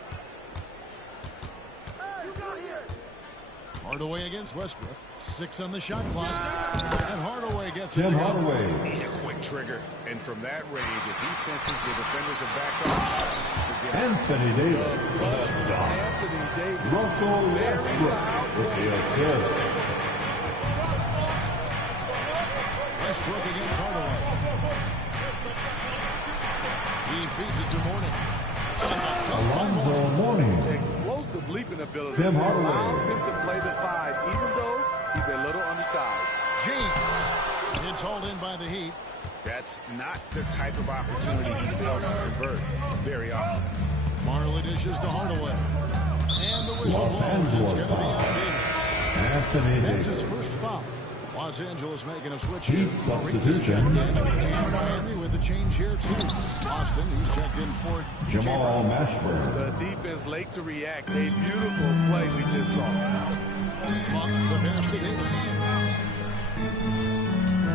Hardaway against Westbrook. 6 on the shot clock. And Hardaway gets it Tim to go. Hardaway. A quick trigger, and from that range, if he senses the defenders are backed off, forget it. Anthony Davis with a dunk. Anthony Davis. Russell Westbrook with the assist. Westbrook against Hardaway. He feeds it to Mourning. Alonzo Mourning. Explosive leaping ability. Tim Hardaway. Allows him to play the 5, even though he's a little undersized. James. It's hauled in by the Heat. That's not the type of opportunity he fails to convert very often. Marley dishes to Hardaway. And the whistle Los blows. Angeles It's going to be foul. on Davis. Anthony That's Davis. his first foul. Los Angeles making a switch Heat here. Reeves is checked substitution. in. And Miami with a change here, too. Austin, he's checked in for Jamal Brown. Mashburn. The defense late to react. A beautiful play we just saw. Monk, the pass to Davis.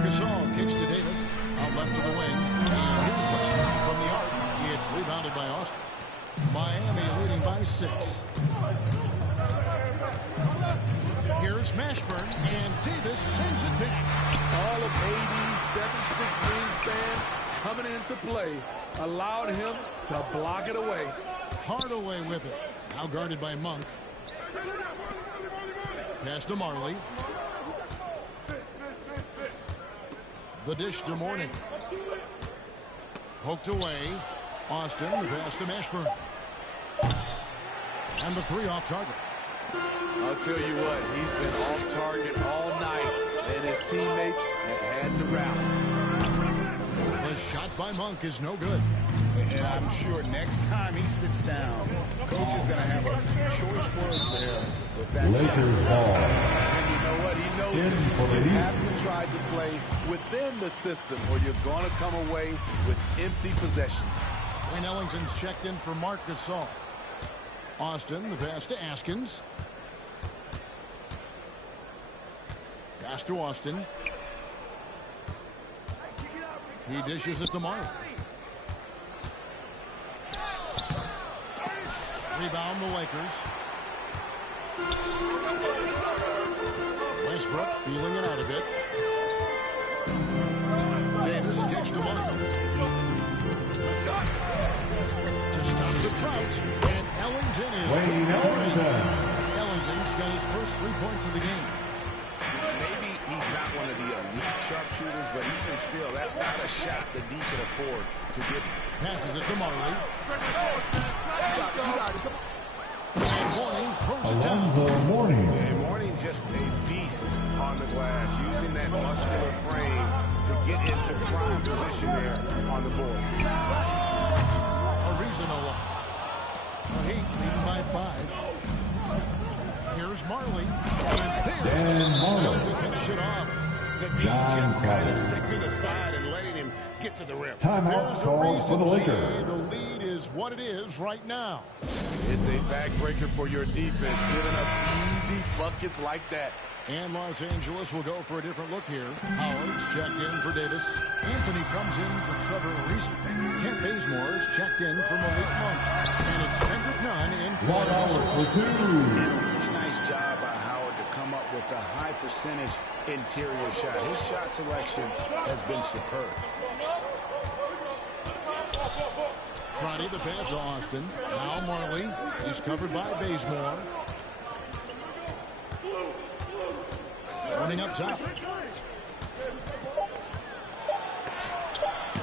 Gasol kicks to Davis. Out left to the wing. And here's Westbrook from the arc. It's rebounded by Austin. Miami leading by 6. Here's Mashburn, and Davis sends it back. All of AD's 7'6" wingspan coming into play allowed him to block it away. Hardaway with it. Now guarded by Monk. Pass to Marley. The dish to Mourning. Poked away. Austin, the pass to Mashburn. And the 3 off target. I'll tell you what, he's been off target all night, and his teammates have had to rally. The shot by Monk is no good. And I'm sure next time he sits down, coach is going to have a few choice words for him with that Lakers shot. ball. And you know what? He knows In it. for the You Heat. have to try to play within the system, or you're going to come away with empty possessions. Wayne Ellington's checked in for Marc Gasol. Austin, the pass to Askins. Pass to Austin. He dishes it to Marley. Rebound the Lakers. Westbrook feeling it out a bit. Davis kicks to Monk. To stop the drought. And Ellington is Ellington's got his first 3 points of the game. Maybe he's not one of the elite sharpshooters, but even still, that's not a shot that D can afford to give him. Passes it to Marley. And Mourning throws it down. Mourning. Mourning's just a beast on the glass, using that muscular frame to get into prime position there on the board. A reasonable. The Heat leading by 5. Here's Marley. And there's the dunk to finish it off. The D just kind of stepping aside and letting him get to the rim. Timeout called for the Lakers. The lead is what it is right now. It's a backbreaker for your defense, giving up easy buckets like that. And Los Angeles will go for a different look here. Howard's checked in for Davis. Anthony comes in for Trevor Ariza. Kent Bazemore is checked in for Malik Monk. And it's Kendrick Nunn in for Really nice job by Howard to come up with a high percentage interior shot. His shot selection has been superb. Friday the pass to Austin. Now Marley. He's covered by Bazemore. Running up top. And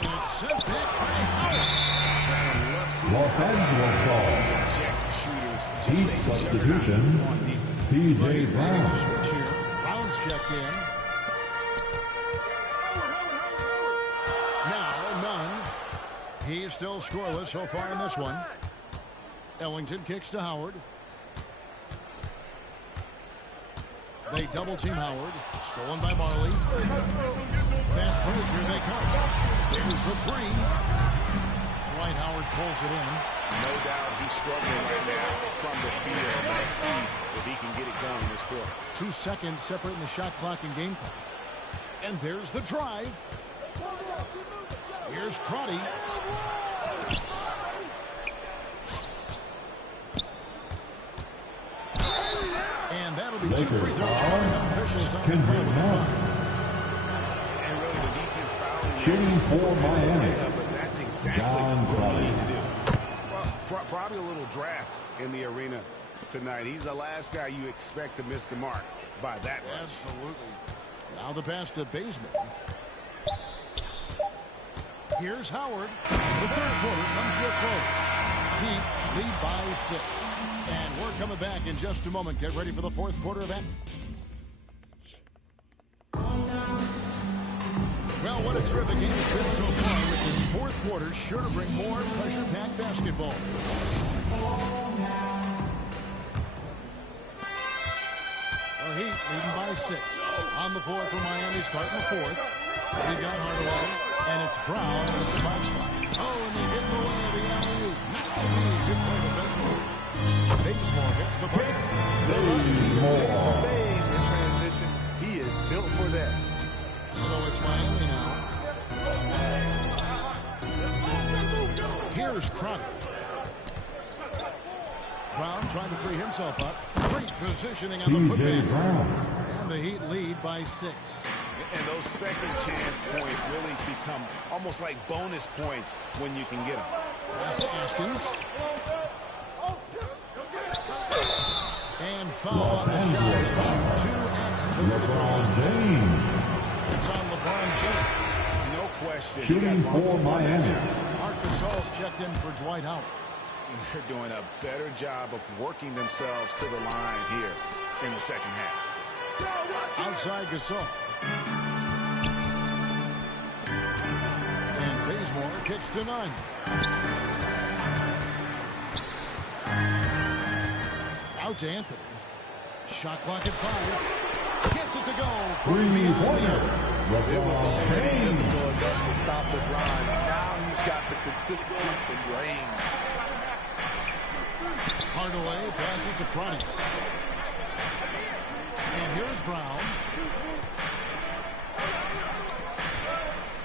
it's sent back by Howard. Los Angeles ball. Heat substitution. P.J. Brown. Switch here. Brown's checked in. Now Nunn. He's still scoreless so far in this one. Ellington kicks to Howard. They double team Howard. Stolen by Marley. Fast break. Here they come. There's the three. Dwight Howard pulls it in. No doubt he's struggling right now from the field. Let's see if he can get it going in this quarter. 2 seconds separating the shot clock and game clock. And there's the drive. Here's Crotty. And that'll be 2 free throws. Officials on the field with the foul. And really the defense fouling. Shooting for Miami. But that's exactly what you need to do. Well, probably a little draft in the arena tonight. He's the last guy you expect to miss the mark by that much. Absolutely. Now the pass to Bazemore. Here's Howard. The third quarter comes to a close. Heat lead by 6. And we're coming back in just a moment. Get ready for the fourth quarter of action. Well, what a terrific game it's been so far, with this fourth quarter sure to bring more pressure-packed basketball. The Heat leading by 6. On the floor for Miami, starting the fourth. He got Hardaway, and it's Brown in the 5 spot. Oh, and they get in the way of the alley-oop. Not to me. Good play defensively. Bazemore hits the bucket. Bazemore in transition. He is built for that. So it's Miami now. Here's Crotty. Brown trying to free himself up. Great positioning on the putback. And the Heat lead by 6. And those second chance points really become almost like bonus points when you can get them. Pass to Askins. And foul on the shot. And shoot 2 at the free throw. It's on LeBron James. No question. Shooting for Miami. Marc Gasol's checked in for Dwight Howard. And they're doing a better job of working themselves to the line here in the second half. Outside Gasol. And Bazemore kicks to Nunn. Out to Anthony. Shot clock at 5. Gets it to go. Three-pointer. It was already difficult enough to stop LeBron. Now he's got the consistency and range. Hardaway passes to Crotty. And here's Brown.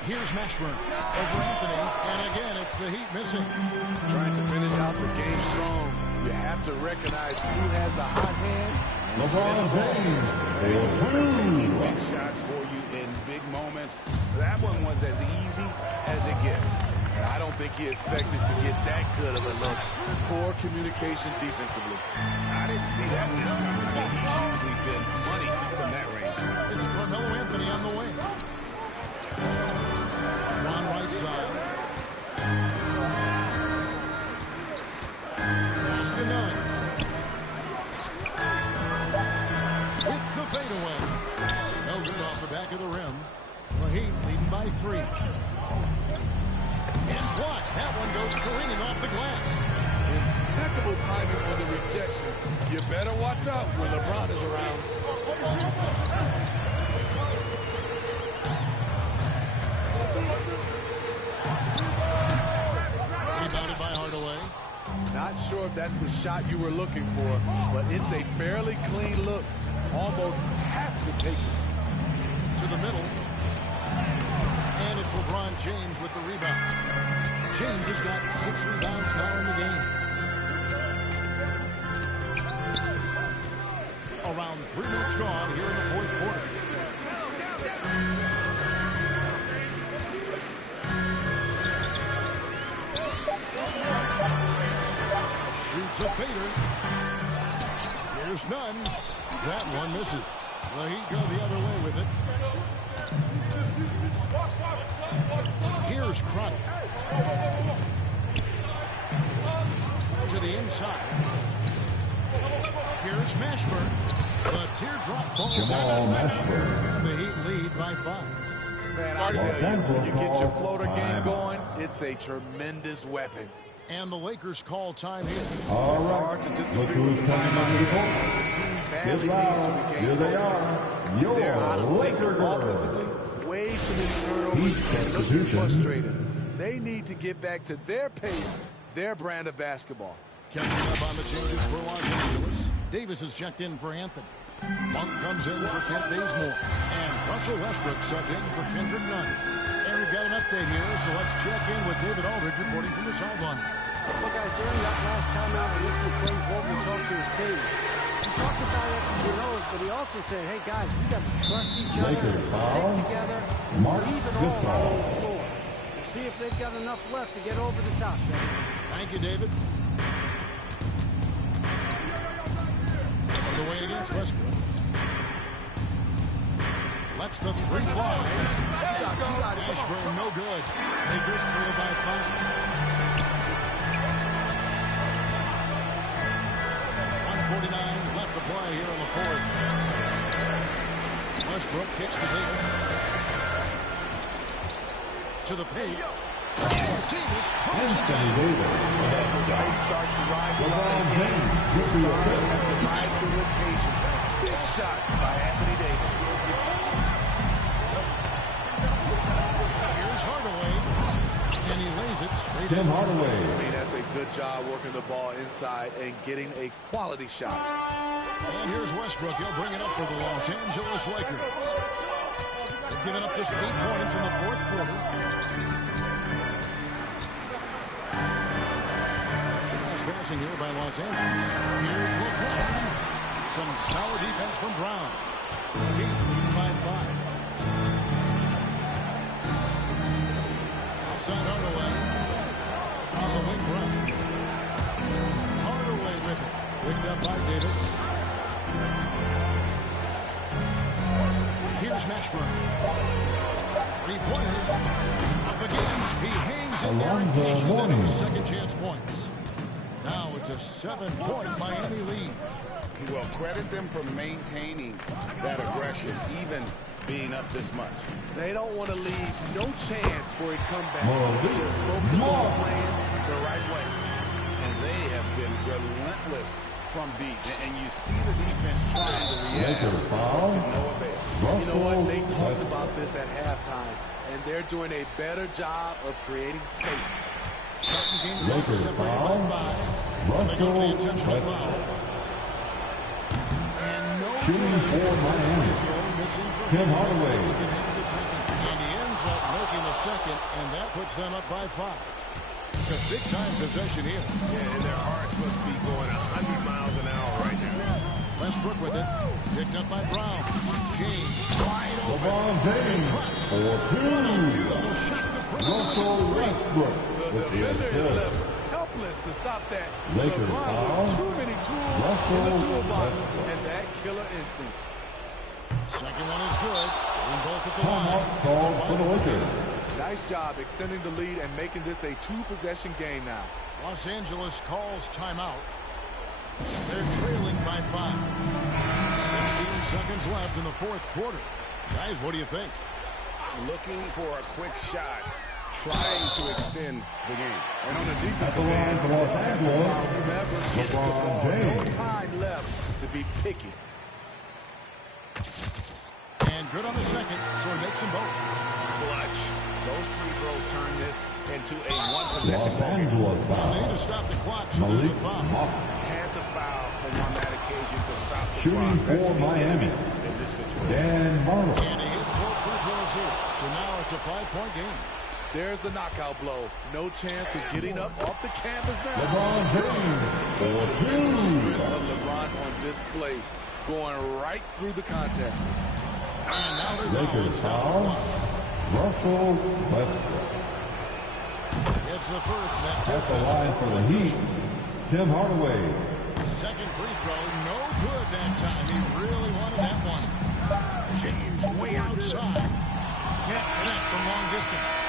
Here's Mashburn over Anthony. And again, it's the Heat missing. Trying to finish out the game strong. You have to recognize who has the hot hand. LeBron James. Taking big shots for you in big moments. That one was as easy as it gets. I don't think he expected to get that good of a look. Poor communication defensively. I didn't see that miss coming. I mean, he's usually been money from that range. It's Carmelo Anthony on the wing. One right side. Pass to Nunn. With the fadeaway. No good off the back of the rim. The Heat leading by 3. And block. That one goes careening off the glass. Impeccable timing on the rejection. You better watch out when LeBron is around. Rebounded by Hardaway. Not sure if that's the shot you were looking for, but it's a fairly clean look. Almost have to take it. To the middle. And it's LeBron James with the rebound. James has got 6 rebounds now in the game. Around 3 minutes gone here in the fourth quarter. Shoots a fader. Here's Nunn. That one misses. The Heat go the other way with it. Here's Crotty. To the inside. Here's Mashburn. The teardrop falls out. And the Heat lead by 5. Man, I tell you, when you get your floater game going, it's a tremendous weapon. And the Lakers call time here. All right. Hard to disagree Look with who's the coming timeout. into the court. Badly needs to regain Here they focus. are. Your They're out of sync Laker offensively. Way too many turnovers and looking frustrated. They need to get back to their pace, their brand of basketball. Catching up on the changes for Los Angeles. Davis is checked in for Anthony. Monk comes in for Kent Bazemore. And Russell Westbrook subbed in for Kendrick Nunn. And we've got an update here, so let's check in with David Aldridge reporting from the sideline. Well, guys, during that last timeout, we listened to Frank Vogel talk to his team. He talked about X's and O's, but he also said, hey, guys, we got to trust each other, stick together, leave it all out on the floor. We'll see if they've got enough left to get over the top, David. Thank you, David. On the way against Westbrook. Lets the 3 fly. Ashburn, no good. Lakers trail by 5. 1:49 left to play here in the fourth. Westbrook kicks to Davis. To the paint. Davis holds it down. Mistakes start to rise to the occasion. Big shot by Anthony Davis. Here's Hardaway. And he lays it straight Tim in. Hardaway. I mean, that's a good job working the ball inside and getting a quality shot. And here's Westbrook. He'll bring it up for the Los Angeles Lakers. They've given up just 8 points in the fourth quarter. Nice passing here by Los Angeles. Here's LeBron. Some solid defense from Brown. Heat leading by 5. Outside Hardaway. On the wing, Brown. Hardaway with it. Picked up by Davis. Here's Mashburn. 3-pointer. Up again. He hangs in there and cashes in on the second chance points. Now it's a 7-point Miami lead. Well, credit them for maintaining that aggression, even being up this much. They don't want to leave no chance for a comeback. Just focus on playing the right way. And they have been relentless from deep. And you see the defense trying to react to no avail. You know what? They talked about this at halftime, and they're doing a better job of creating space. Lakers separated by 5. Russell Westbrook. Shooting for Miami. Tim Hardaway. And he ends up making the second, and that puts them up by 5. A big-time possession here. Yeah, and their hearts must be going 100 miles an hour right now. Westbrook with it. Picked up by Brown. James wide open. LeBron James for 2. Beautiful shot to Brown. Russell Westbrook. The defender is left helpless to stop that. LeBron with too many tools in the toolbox, and that killer instinct. Second one is good. In both at the Timeout called for the Lakers. Nice job extending the lead and making this a two-possession game now. Los Angeles calls timeout. They're trailing by 5. 16 seconds left in the fourth quarter. Guys, what do you think? Looking for a quick shot, trying to extend the game. And on the defensive the line for Los Angeles, whoever gets the ball, no time left to be picky. And good on the second, so he makes them both. Clutch. Those free throws turn this into a one-possession Los Angeles They foul. need to stop the clock, so there's a foul. Had to foul on that occasion to stop the Shooting clock. for Miami, In this situation. Dan Marlowe. And he hits both free throws here. So now it's a 5-point game. There's the knockout blow. No chance of getting up off the canvas now. LeBron James for two. Of LeBron on display, going right through the contact. And now there's Lakers foul. Russell Westbrook. It's the first. At the line for the Heat, Tim Hardaway. Second free throw, no good that time. He really wanted that one. James way outside. Can't connect from long distance.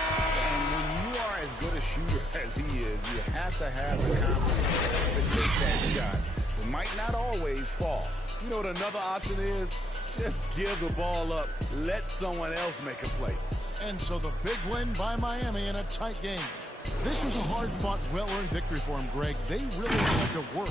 And when you are as good a shooter as he is, you have to have the confidence to take that shot. It might not always fall. You know what another option is? Just give the ball up. Let someone else make a play. And so the big win by Miami in a tight game. This was a hard-fought, well-earned victory for him, Greg. They really had to work.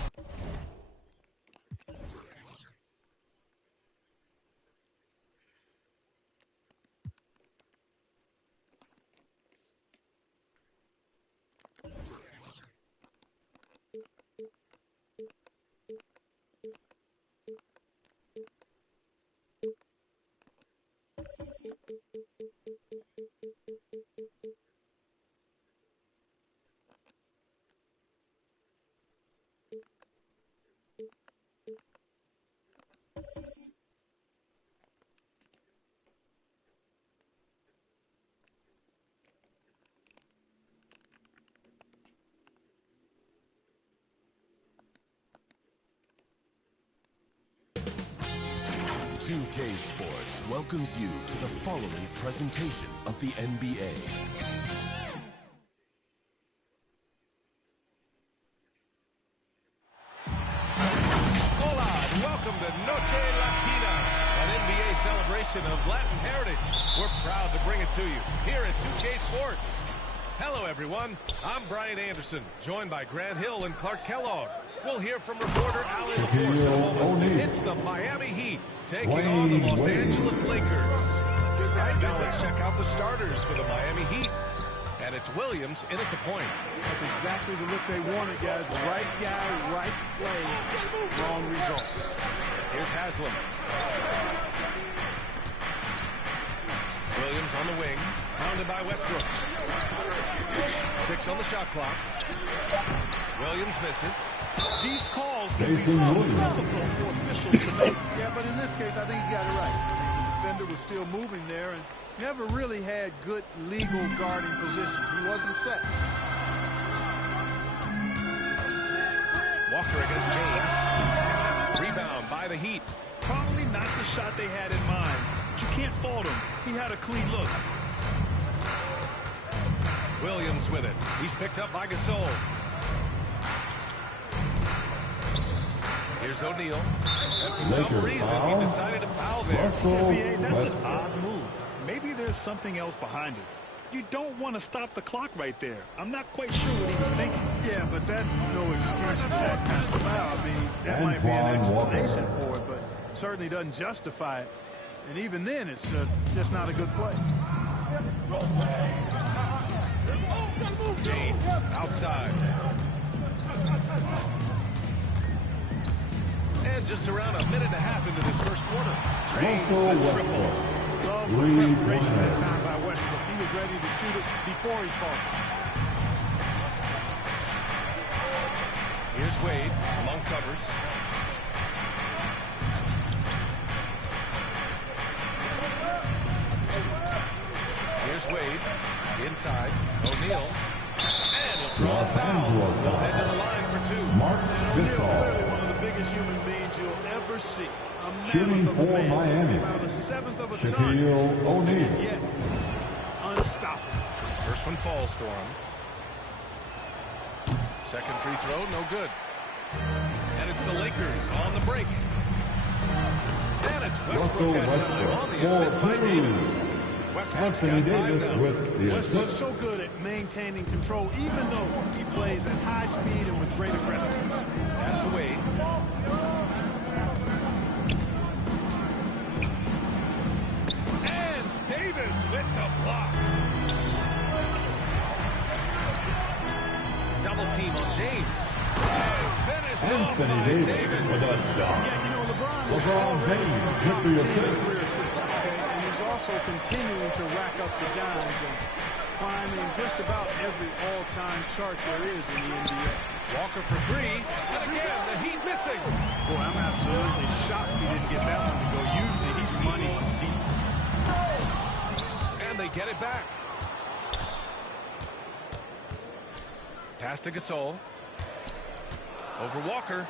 '2K Sports welcomes you to the following presentation of the NBA. Hola, and welcome to Noche Latina, an NBA celebration of Latin heritage. We're proud to bring it to you here at 2K Sports. Hello, everyone. I'm Brian Anderson, joined by Grant Hill and Clark Kellogg. We'll hear from reporter Alan LaForce in a moment. It's the Miami Heat taking on the Los Angeles Lakers. Right now, let's check out the starters for the Miami Heat. And it's Williams in at the point. That's exactly the look they wanted, guys. Right guy, right play, wrong result. Here's Haslam. Williams on the wing, pounded by Westbrook. 6 on the shot clock. Williams misses. These calls can be so difficult for officials to make. Yeah, but in this case, I think you got it right. The defender was still moving there and never really had good legal guarding position. He wasn't set. Walker against James. Rebound by the Heat. Probably not the shot they had in mind, but you can't fault him. He had a clean look. Williams with it. He's picked up by Gasol. Here's O'Neal. And for some reason, he decided to foul there. NBA, that's an odd move. Maybe there's something else behind it. You don't want to stop the clock right there. I'm not quite sure what he was thinking. Yeah, but that's no excuse for that kind of foul. I mean, that might be an explanation for it, but certainly doesn't justify it. And even then, it's just not a good play. James outside. And just around a minute and a half into this first quarter. Drains the triple. Love the preparation that time by Westbrook. He was ready to shoot it before he fought. Here's Wade among covers. Here's Wade inside. O'Neal. Draw foul. He'll head to the line for two. Mark Clearly one of the biggest human beings you'll ever see. Shooting for Miami. About a seventh of a ton. Shaquille O'Neal. Yet unstoppable. First one falls for him. Second free throw, no good. And it's the Lakers on the break. And it's Westbrook got time on the assist by Davis. Westbrook's got 5 now. With the Westbrook's so good at maintaining control, even though he plays at high speed and with great aggressiveness. Pass to Wade. And Davis with the block. Double team on James. And finished off by Davis. With a dunk. Yeah, you know, LeBron James with the assist. And he's also continuing to rack up the dimes and climbing just about every all-time chart there is in the NBA. Walker for three. And again, the Heat missing. Boy, I'm absolutely shocked he didn't get that one to go. Usually he's money from deep. And they get it back. Pass to Gasol. Over Walker.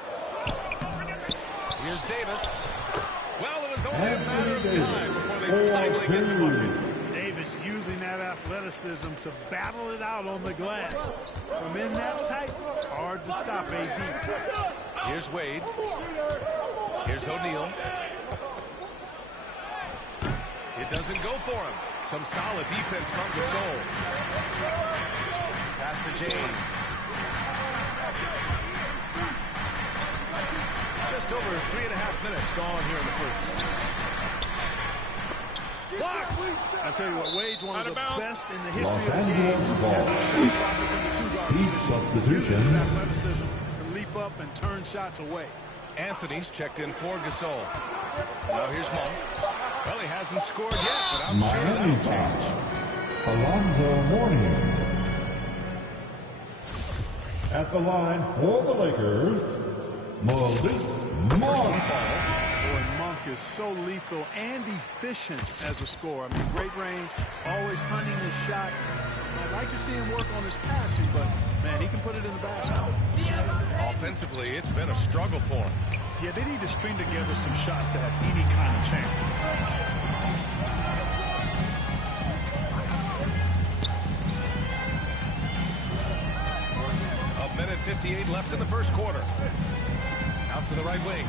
Here's Davis. Well, it was only a matter of time before they finally get the bucket. Davis using that athleticism to battle it out on the glass. From in that tight, hard to stop AD. Here's Wade. Here's O'Neal. It doesn't go for him. Some solid defense from Gasol. Pass to James. Just over 3.5 minutes gone here in the first. Blocked. I tell you what, Wade's one of the best in the history of the Los game. Angeles ball. As a shot blocker from the two-guard Heat position. substitution. Using his athleticism to leap up and turn shots away. Anthony's checked in for Gasol. Now here's Monk. Well, he hasn't scored yet, but I'm sure Miami that'll change. Alonzo Mourning. At the line for the Lakers, Malik Monk. Boy, Monk is so lethal and efficient as a scorer. I mean, great range, always hunting his shot. I'd like to see him work on his passing, but, man, he can put it in the basket. Offensively, it's been a struggle for him. Yeah, they need to string together some shots to have any kind of chance. A minute 58 left in the first quarter. Out to the right wing.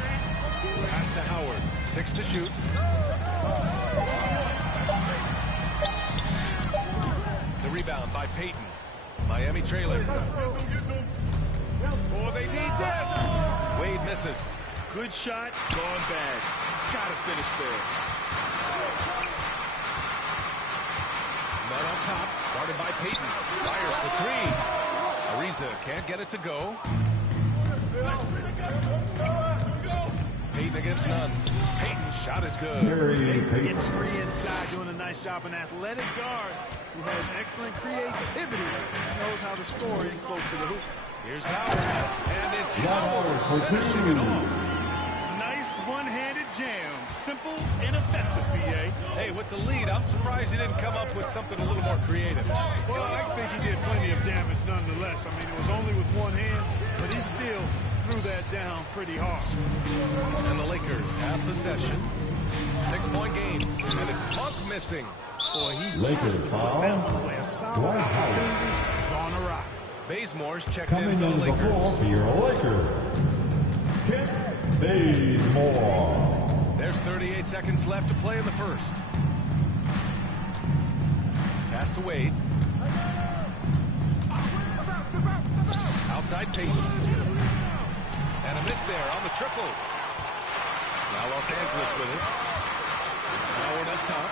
Pass to Howard. 6 to shoot. The rebound by Payton. Miami trailing. Oh, they need this. Wade misses. Good shot, gone bad. Gotta finish there. Not on top. Guarded by Payton. Fires for three. Ariza can't get it to go. Payton against none. Payton's shot is good. Gets free inside, doing a nice job. An athletic guard who has excellent creativity. Knows how to score in close to the hoop. Here's Howard. And it's Howard finishing it off. Nice one-handed jam. Simple and effective, B.A. Hey, with the lead, I'm surprised he didn't come up with something a little more creative. Well, I think he did plenty of damage nonetheless. I mean, it was only with one hand, but he still threw that down pretty hard. And the Lakers have possession. 6-point game. And it's Monk missing. Boy, he Lakers has to put that one away. A solid opportunity gone awry. Bazemore's checked Coming in for the in the Lakers. floor for your Lakers, Kent Bazemore. There's 38 seconds left to play in the first. Pass to Wade. Outside Payton. And a miss there on the triple. Now Los Angeles with it. Howard up top.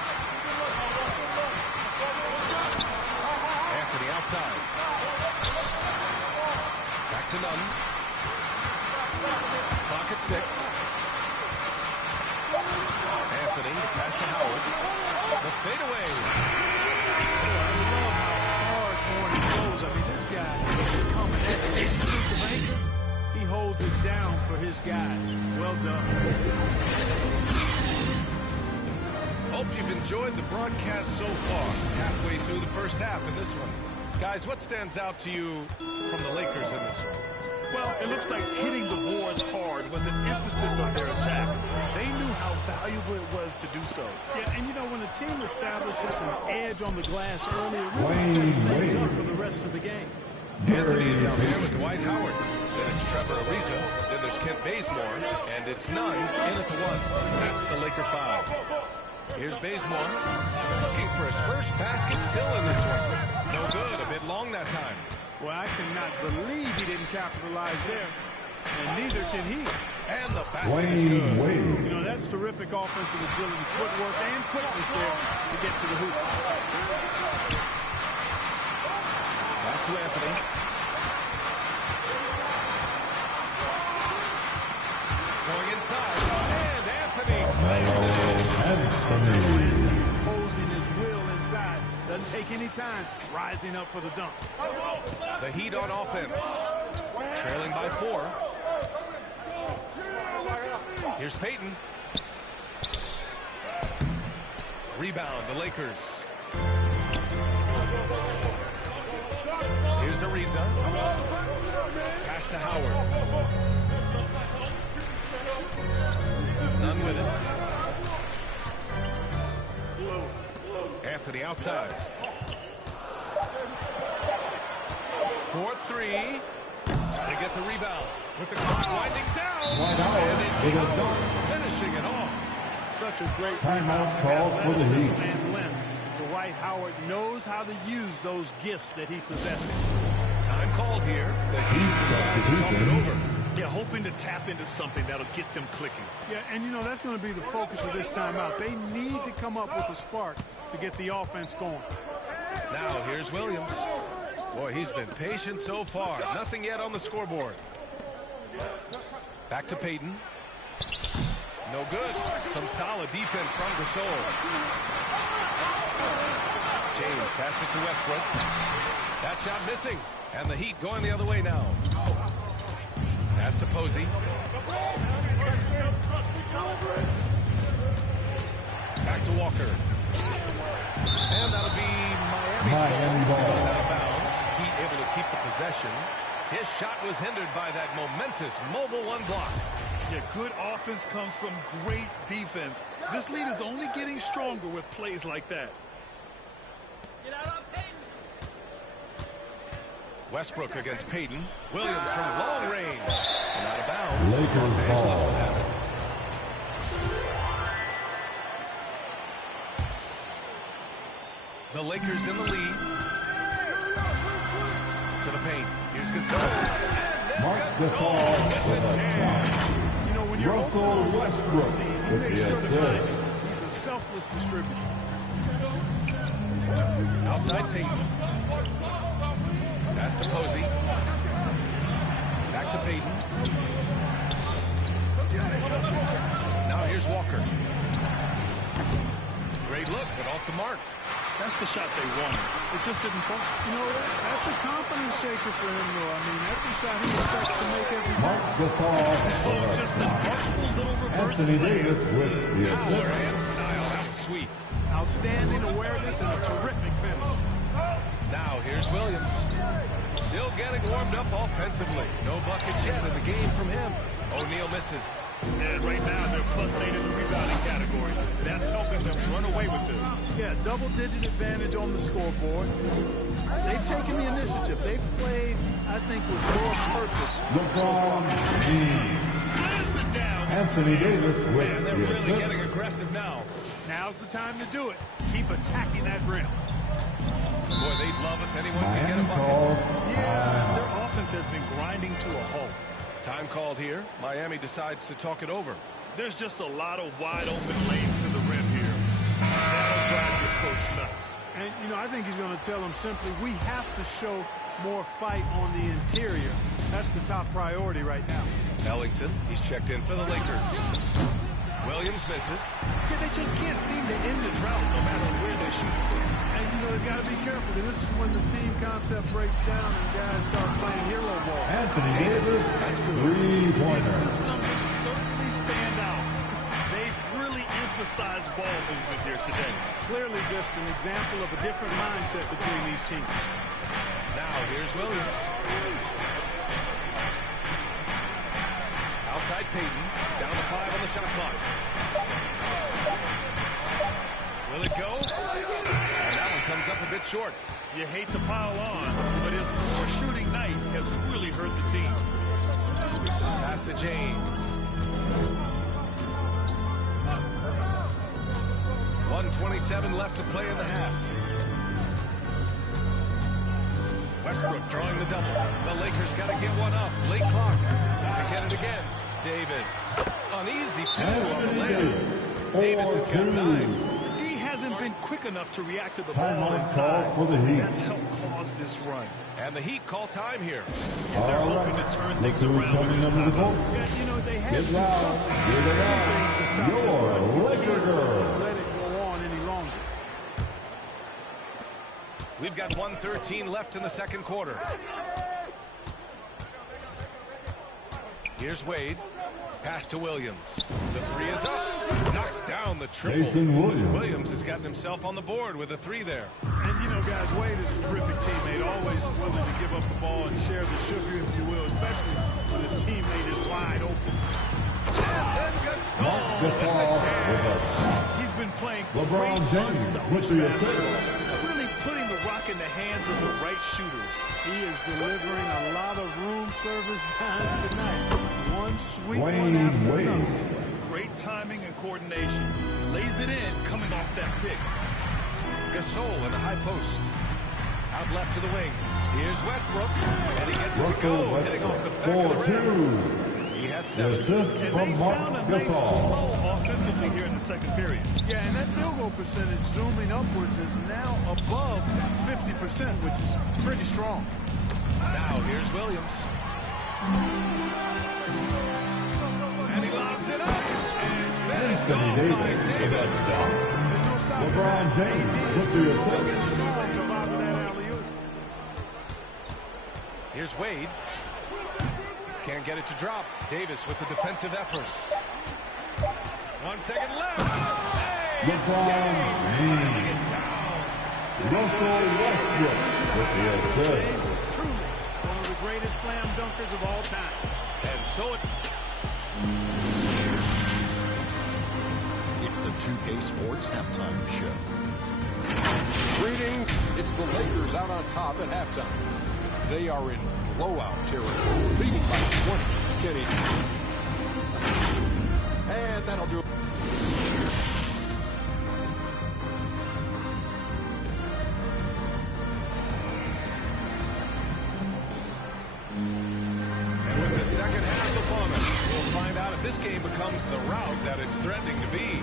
Anthony outside. Back to Nunn. Clock at 6. Anthony, pass to Howard. The fadeaway. I love how hard Horn goes. I mean, this guy is coming at this defensive anchor. He holds it down for his guy. Well done. Hope you've enjoyed the broadcast so far. Halfway through the first half in this one. Guys, what stands out to you from the Lakers in this one? Well, it looks like hitting the boards hard was an emphasis on their attack. They knew how valuable it was to do so. Yeah, and you know, when a team establishes an edge on the glass early, it really sets things up for the rest of the game. Anthony's out there with Dwight Howard. Then it's Trevor Ariza. Then there's Kent Bazemore. And it's Nunn in at the 1. That's the Laker 5. Here's Bazemore looking for his first basket still in this one. No good. A bit long that time. Well, I cannot believe he didn't capitalize there. And neither can he. And the basket is good. You know, that's terrific offensive agility, footwork, and quickness there to get to the hoop. Pass to Anthony. Going inside. And Anthony slams it in. Imposing his will inside. Doesn't take any time. Rising up for the dunk. The Heat on offense. Trailing by 4. Here's Payton. Rebound, the Lakers. Here's Ariza. Pass to Howard. None with it. Anthony outside. 4-3. They get the rebound with the clock winding down. And it's Howard finishing it off. Such a great timeout call for the Heat. And length. Dwight Howard knows how to use those gifts that he possesses. Time called here. The Heat decide to talk it over. Yeah, hoping to tap into something that'll get them clicking. Yeah, and you know, that's going to be the focus of this timeout. They need to come up with a spark to get the offense going. Now, here's Williams. Boy, he's been patient so far. Nothing yet on the scoreboard. Back to Payton. No good. Some solid defense from Gasol. James passes to Westbrook. That shot missing. And the Heat going the other way now. Pass to Posey. Back to Walker. And that'll be Miami's ball. Goes out of bounds. Heat able to keep the possession. His shot was hindered by that momentous mobile 1 block. Yeah, good offense comes from great defense. This lead is only getting stronger with plays like that. Westbrook against Payton. Williams from long range. And out of bounds. Lakers Los Angeles will have it. The Lakers in the lead. To the paint. Here's Gasol. Mark Gasol with a shot. You know, when you're Russell Westbrook team, you with make the sure to assist. find it. He's a selfless distributor. Outside Payton. Pass to Posey. Back to Payton. Now here's Walker. Great look, but off the mark. That's the shot they wanted. It just didn't fall. You know, that's a confidence shaker for him, though. I mean, that's a shot he expects to make every time. Mark Gasol Oh, just an artful little reverse Anthony slam. Davis with the Power assist. and style. That was sweet. Outstanding awareness and a terrific finish. Now here's Williams. Still getting warmed up offensively. No buckets yet in the game from him. O'Neal misses. And right now, they're +8 in the rebounding category. That's helping them run away with this. Yeah, double-digit advantage on the scoreboard. They've taken the initiative. They've played, I think, with more purpose. LeBron James. Slams it down. Anthony Davis with Man, they're the really assist. getting aggressive now. Now's the time to do it. Keep attacking that rim. Boy, they'd love if anyone could get a Miami bucket. calls Yeah, their timeout. offense has been grinding to a halt. Time called here. Miami decides to talk it over. There's just a lot of wide open lanes to the rim here. That'll drive your coach nuts. And, you know, I think he's going to tell them simply, we have to show more fight on the interior. That's the top priority right now. Ellington, he's checked in for the Lakers. Williams misses. Yeah, they just can't seem to end the drought no matter where they shoot from. And, you know, they've got to be careful, because this is when the team concept breaks down and guys start playing hero ball. Anthony Davis, That's good. three-pointer. The system will certainly stand out. They've really emphasized ball movement here today. Clearly just an example of a different mindset between these teams. Now here's Williams. Outside Payton. Down to 5 on the shot clock. Will it go? And that one comes up a bit short. You hate to pile on, but his poor shooting night has really hurt the team. Pass to James. 1:27 left to play in the half. Westbrook drawing the double. The Lakers got to get one up. Late clock. They get it again. Davis. Uneasy two on the layup. Davis has got 9. He hasn't been quick enough to react to the ball inside. For the Heat. That's helped cause this run. And the Heat call time here. And they're hoping to turn things around in this time. Yeah, you know, they have to do something to stop your Laker girl. Just let it go on any longer. We've got 1:13 left in the second quarter. Here's Wade. Pass to Williams. The 3 is up. Knocks down the triple. Williams has gotten himself on the board with a 3 there. And, you know, guys, Wade is a terrific teammate, always willing to give up the ball and share the sugar, if you will, especially when his teammate is wide open. He's been playing LeBron James with the assist. Really putting the rock in the hands of the right shooters. He is delivering a lot of room service times tonight. One sweet one Wade. after another. Great timing and coordination. Lays it in coming off that pick. Gasol in the high post. Out left to the wing. Here's Westbrook. And he gets it to go. Hitting off the back of the rim. He has 7. Assist And from they Marc found a nice Gasol. flow offensively here in the second period. Yeah, and that field goal percentage zooming upwards is now above 50%, which is pretty strong. Now here's Williams. And he lobs it up. And finished Anthony off Davis by with Davis. a stop. There's no stopping. LeBron James with the assist. Strong to bother that alley-oop. Here's Wade. Can't get it to drop. Davis with the defensive effort. 1 second left. Hey, LeBron James. Russell Westbrook with the assist. James is truly one of the greatest slam dunkers of all time. And so it... It's the 2K Sports Halftime Show. Greetings. It's the Lakers out on top at halftime. They are in blowout territory, leading by 20. Kenny. And that'll do it. And with the second half upon us, we'll find out if this game becomes the route that it's threatening to be.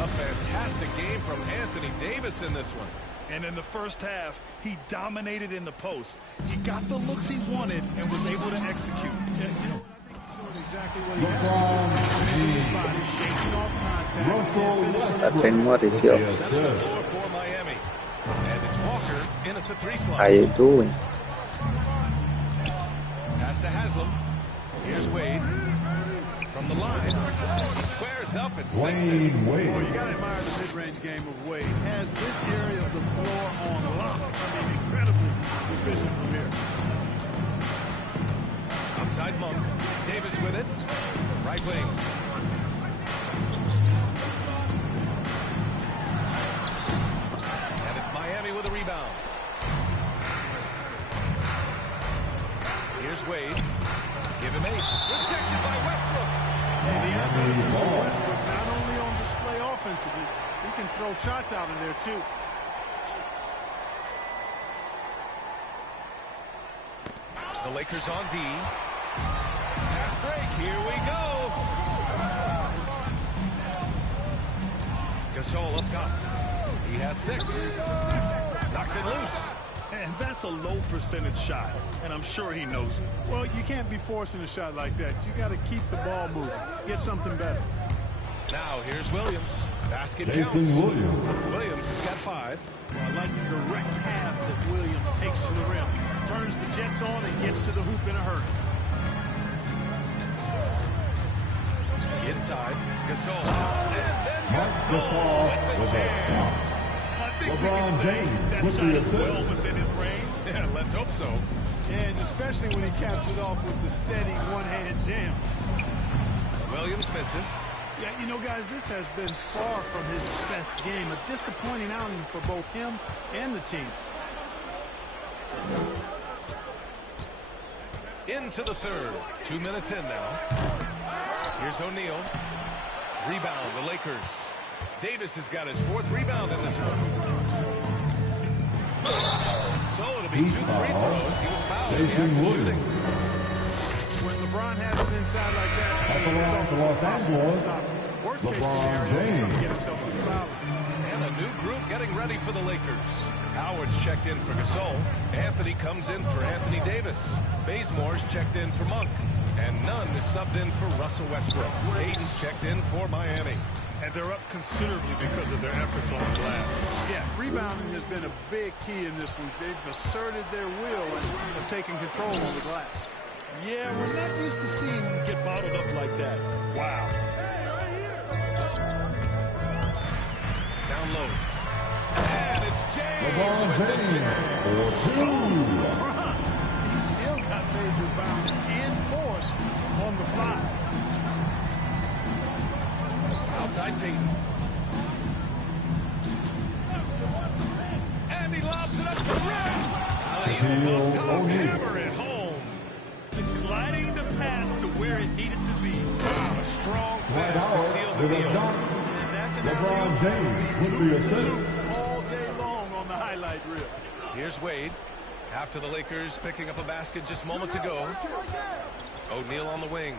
A fantastic game from Anthony Davis in this one. And in the first half, he dominated in the post. He got the looks he wanted and was able to execute. You know, I think exactly what he has to do. His body shaking off contact. Mauricio. For Miami. And it's Walker in at the 3 slot. How you doing? Pass to Haslam. Here's Wade. From the line. He squares up and sinks it. Wade. Well, you got to admire the mid-range game of Wade. Has this area of the floor on lock. I mean, incredibly efficient from here. Outside Monk. Davis with it. Right wing. And it's Miami with a rebound. Here's Wade. Give him 8. Rejected by Westbrook. And the athleticism of Westbrook not only on display offensively, he can throw shots out in there too. The Lakers on D. Fast break. Here we go. Gasol up top. He has 6. Knocks it loose. And that's a low percentage shot, and I'm sure he knows it. Well, you can't be forcing a shot like that. You got to keep the ball moving. Get something better. Now here's Williams. Basket Jason counts. Williams. Williams has got 5. Well, I like the direct path that Williams takes to the rim. Turns the Jets on and gets to the hoop in a hurry. Inside. Gasol. And then Gasol with a I think LeBron we can say James that with shot the is well assist. within his range. Yeah, let's Let's hope so. And especially when he caps it off with the steady one-hand jam. Williams misses. Yeah, you know, guys, this has been far from his best game. A disappointing outing for both him and the team. Into the third. 2 minutes in now. Here's O'Neal. Rebound, the Lakers. Davis has got his 4th rebound in this one. So it'll be 2 free throws. He was fouled in the act of shooting. When LeBron has it inside like that, it's almost impossible to stop. Worst case scenario, he's going to get himself to the foul. And a new group getting ready for the Lakers. Howard's checked in for Gasol. Anthony comes in for Anthony Davis. Bazemore's checked in for Monk. And Nunn is subbed in for Russell Westbrook. Hayden's checked in for Miami. And they're up considerably because of their efforts on the glass. Yeah, rebounding has been a big key in this one. They've asserted their will and have taken control on the glass. Yeah, we're not used to seeing them get bottled up like that. Wow. Down low. And it's James. LeBron James for 2. He still got major bounce and force on the fly. Outside Payton. And he lobs it up the rim. On top, hammer it home. Gliding the pass to where it needed to be. Wow, a strong finish to seal the deal. And that's an LeBron James with the assist. All day long on the highlight reel. Here's Wade. After the Lakers picking up a basket just moments ago. O'Neal on the wing.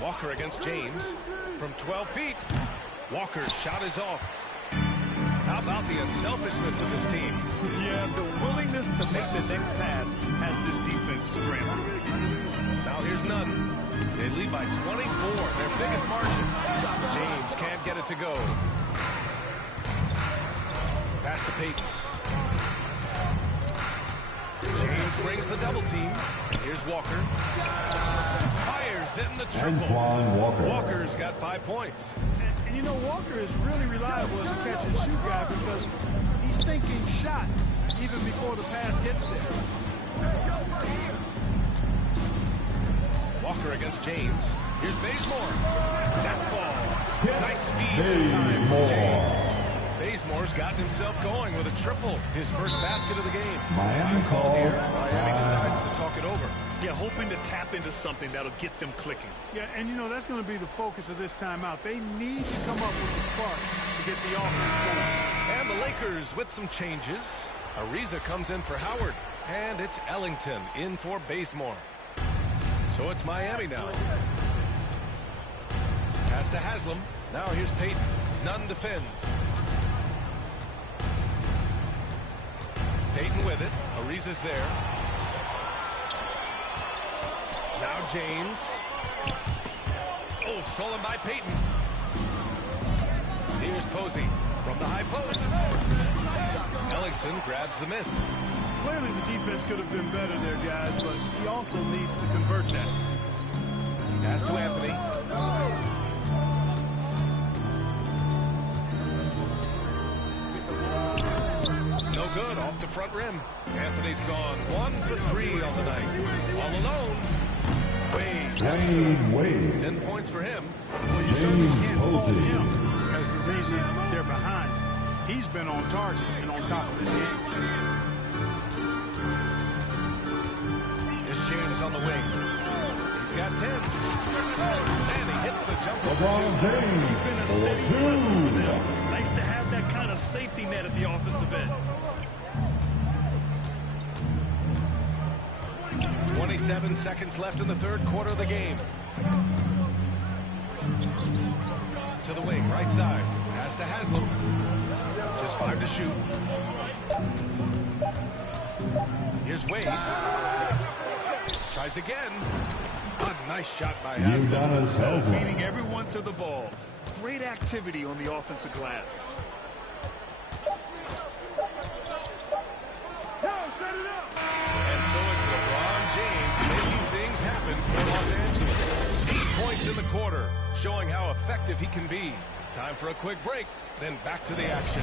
Walker against James from 12 feet. Walker's shot is off. How about the unselfishness of his team? Yeah, the willingness to make the next pass has this defense scrambled. Now here's Nunn. They lead by 24, their biggest margin. James can't get it to go. Pass to Payton. James brings the double team. Here's Walker. Fires in the triple. Walker's got 5 points. And you know, Walker is really reliable as a catch-and-shoot guy because he's thinking shot even before the pass gets there. Walker against James. Here's Bazemore. That falls. Nice feed in time for James. Bazemore's gotten himself going with a triple. His first basket of the game. Miami called here. Miami decides to talk it over. Yeah, hoping to tap into something that'll get them clicking. Yeah, and you know, that's going to be the focus of this timeout. They need to come up with a spark to get the offense going. And the Lakers with some changes. Ariza comes in for Howard. And it's Ellington in for Bazemore. So it's Miami now. Pass to Haslam. Now here's Payton. Nunn defends. Payton with it. Ariza's there. Now James. Oh, stolen by Payton. Here's Posey from the high post. Ellington grabs the miss. Clearly the defense could have been better there, guys, but he also needs to convert that. Pass to Anthony. No good, off the front rim. Anthony's gone 1 for 3 on the night. All alone. Wade. 10 points for him. Well, you certainly can't fault him as the reason they're behind. He's been on target and on top of his game. Here's James on the wing. He's got 10. And he hits the jumper for 2. He's been a steady presence for them. Nice to have that kind of safety net at the offensive end. 27 seconds left in the third quarter of the game. To the wing, right side. Pass to Haslam. Just 5 to shoot. Here's Wade. Tries again. A nice shot by Haslam. Beating everyone to the ball. Great activity on the offensive glass. And so it's LeBron James making things happen for Los Angeles. 8 points in the quarter, showing how effective he can be. Time for a quick break, then back to the action.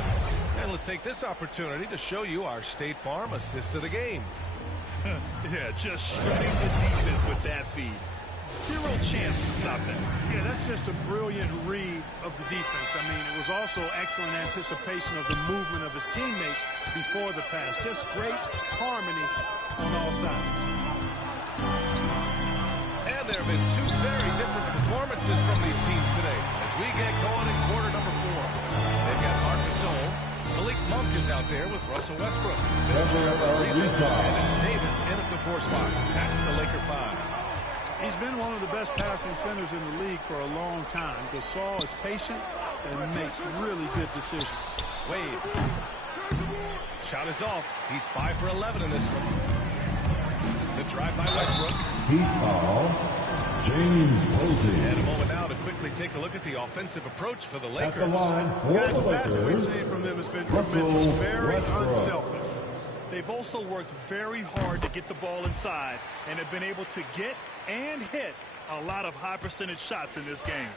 And let's take this opportunity to show you our State Farm assist to the game. Yeah, just shredding the defense with that feed. Zero chance to stop that. Yeah, that's just a brilliant read of the defense. I mean, it was also excellent anticipation of the movement of his teammates before the pass. Just great harmony on all sides. And there have been two very different performances from these teams today as we get going in quarter number 4. They've got Marcus Gasol. Malik Monk is out there with Russell Westbrook. And it's Davis in at the 4 spot. That's the Laker 5. He's been one of the best passing centers in the league for a long time. Gasol is patient and makes really good decisions. Wade. Shot is off. He's 5 for 11 in this one. The drive by Westbrook. Heat foul. James Posey. And a moment now to quickly take a look at the offensive approach for the Lakers. At the line for Guys, the the passing we've Lakers, seen from them has been Russell tremendous. Very Westbrook. unselfish. They've also worked very hard to get the ball inside and have been able to get and hit a lot of high percentage shots in this game.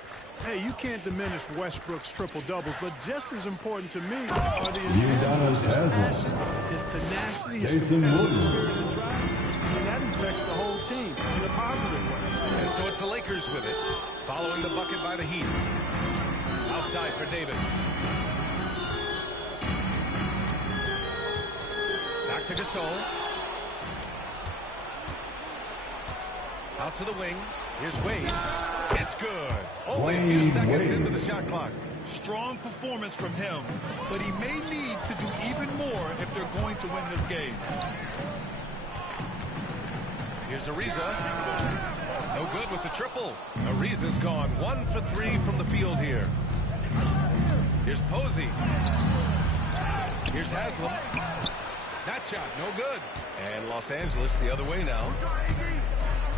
Hey, you can't diminish Westbrook's triple-doubles, but just as important to me are the intangibles, his passion, his tenacity, his competitive spirit and drive, and that affects the whole team in a positive way. And so it's the Lakers with it, following the bucket by the Heat. Outside for Davis. Back to Gasol. Out to the wing. Here's Wade. It's good. Only a few seconds into the shot clock. Strong performance from him, but he may need to do even more if they're going to win this game. Here's Ariza. No good with the triple. Ariza's gone 1 for 3 from the field here. Here's Posey. Here's Haslam. That shot, no good. And Los Angeles the other way now.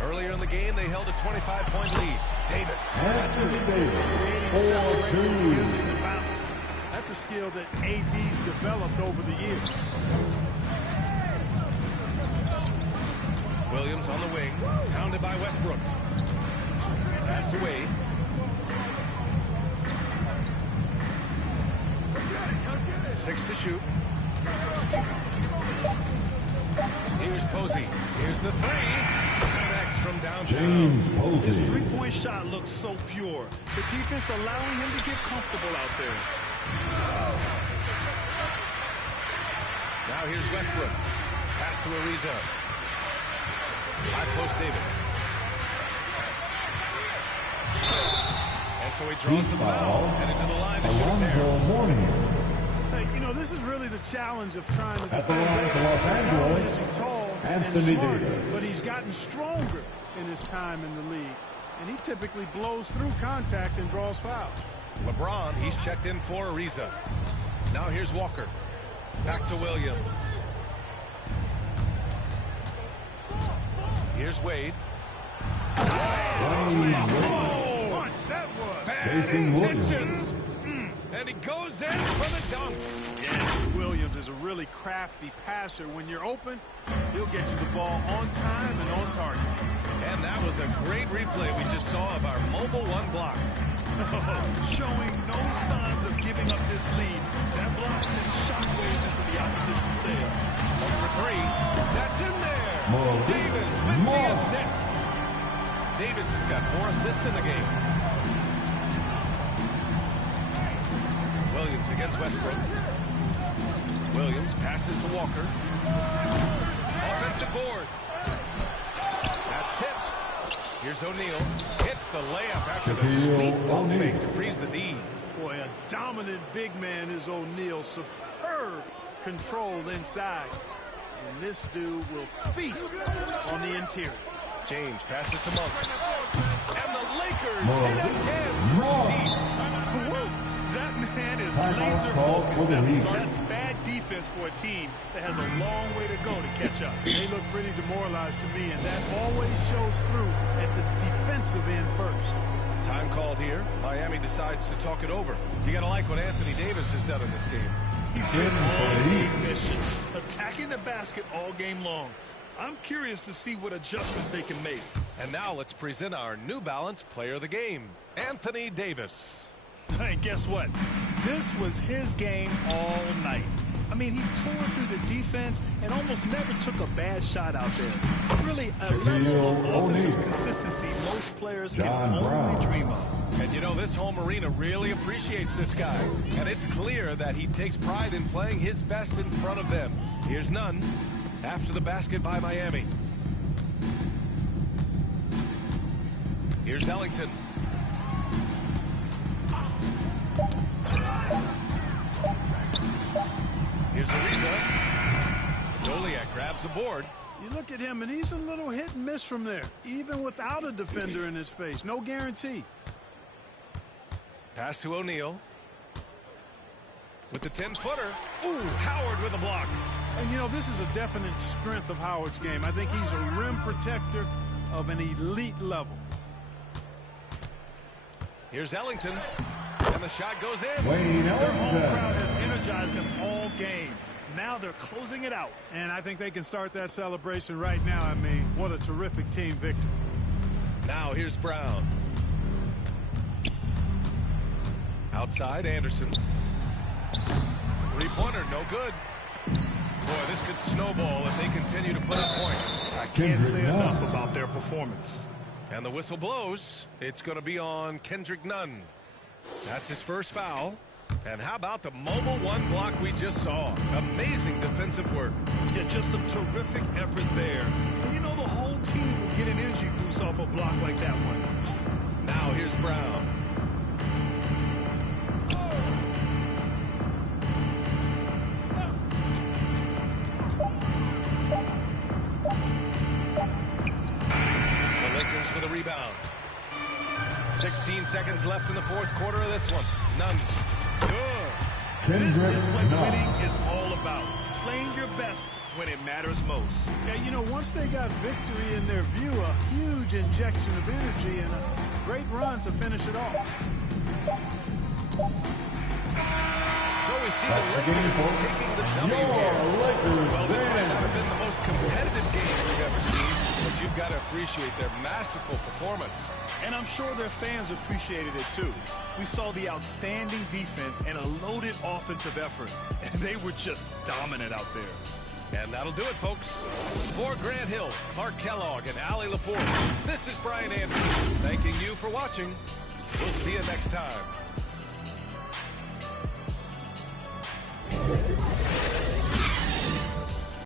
Earlier in the game, they held a 25-point lead. Davis. That's good. Creating separation using the bounce. That's a skill that AD's developed over the years. Williams on the wing, pounded by Westbrook. Pass to Wade. Six to shoot. Here's Posey. Here's the three. Connects from downtown. James Posey. His three-point shot looks so pure. The defense allowing him to get comfortable out there. Now here's Westbrook. Pass to Ariza. High post Davis. And so he draws the foul. Headed to the line to shoot there. Hey, you know, this is really the challenge of trying to At the line for Los Angeles, He's tall and Anthony smart, Davis. but he's gotten stronger in his time in the league. And he typically blows through contact and draws fouls. LeBron, he's checked in for Ariza. Now here's Walker. Back to Williams. Here's Wade. Punch, that was Bad intentions. And he goes in for the dunk. Yeah, Williams is a really crafty passer. When you're open, he'll get you the ball on time and on target. And that was a great replay we just saw of our mobile one block. Showing no signs of giving up this lead. That block sends shockwaves into the opposition's sail. 1 for 3. That's in there. Davis with the assist. Davis has got 4 assists in the game. Williams against Westbrook. Williams passes to Walker. Offensive board. That's tipped. Here's O'Neal. Hits the layup after the sweet ball fake to freeze the D. Boy, a dominant big man is O'Neal. Superb control inside. And this dude will feast on the interior. James passes to Monk. And the Lakers hit again from deep. That man is laser focused. That's bad defense for a team that has a long way to go to catch up. They look pretty demoralized to me, and that always shows through at the defensive end first. Time called here. Miami decides to talk it over. You got to like what Anthony Davis has done in this game. He's been on a mission, attacking the basket all game long. I'm curious to see what adjustments they can make. And now let's present our New Balance Player of the Game, Anthony Davis. And guess what? This was his game all night. I mean, he tore through the defense and almost never took a bad shot out there. Really a level of offensive consistency most players can only dream of. And you know, this home arena really appreciates this guy. And it's clear that he takes pride in playing his best in front of them. Here's Nunn after the basket by Miami. Here's Ellington. Here's Ariza. Goliath grabs the board. You look at him, and he's a little hit and miss from there, even without a defender in his face. No guarantee. Pass to O'Neal. With the 10-footer. Ooh, Howard with a block. And, you know, this is a definite strength of Howard's game. I think he's a rim protector of an elite level. Here's Ellington. And the shot goes in. Their home crowd has energized them all game. Now they're closing it out. And I think they can start that celebration right now. I mean, what a terrific team victory. Now here's Brown. Outside, Anderson. Three-pointer, no good. Boy, this could snowball if they continue to put up points. I can't say enough about their performance. And the whistle blows. It's going to be on Kendrick Nunn. That's his first foul. And how about the mobile one block we just saw? Amazing defensive work. Yeah, just some terrific effort there. And you know the whole team will get an energy boost off a block like that one. Now here's Brown. The Lakers for the rebound. 16 seconds left in the fourth quarter of this one. None. Good. This is what winning is all about. Playing your best when it matters most. Yeah, you know, once they got victory in their view, a huge injection of energy and a great run to finish it off. So we see the Lakers taking the W here. Well, this might not have been the most competitive game we've ever seen, but you've got to appreciate their masterful performance. And I'm sure their fans appreciated it too. We saw the outstanding defense and a loaded offensive effort, and they were just dominant out there. And that'll do it, folks. For Grant Hill, Clark Kellogg, and Allie LaForce, this is Brian Anderson, thanking you for watching. We'll see you next time.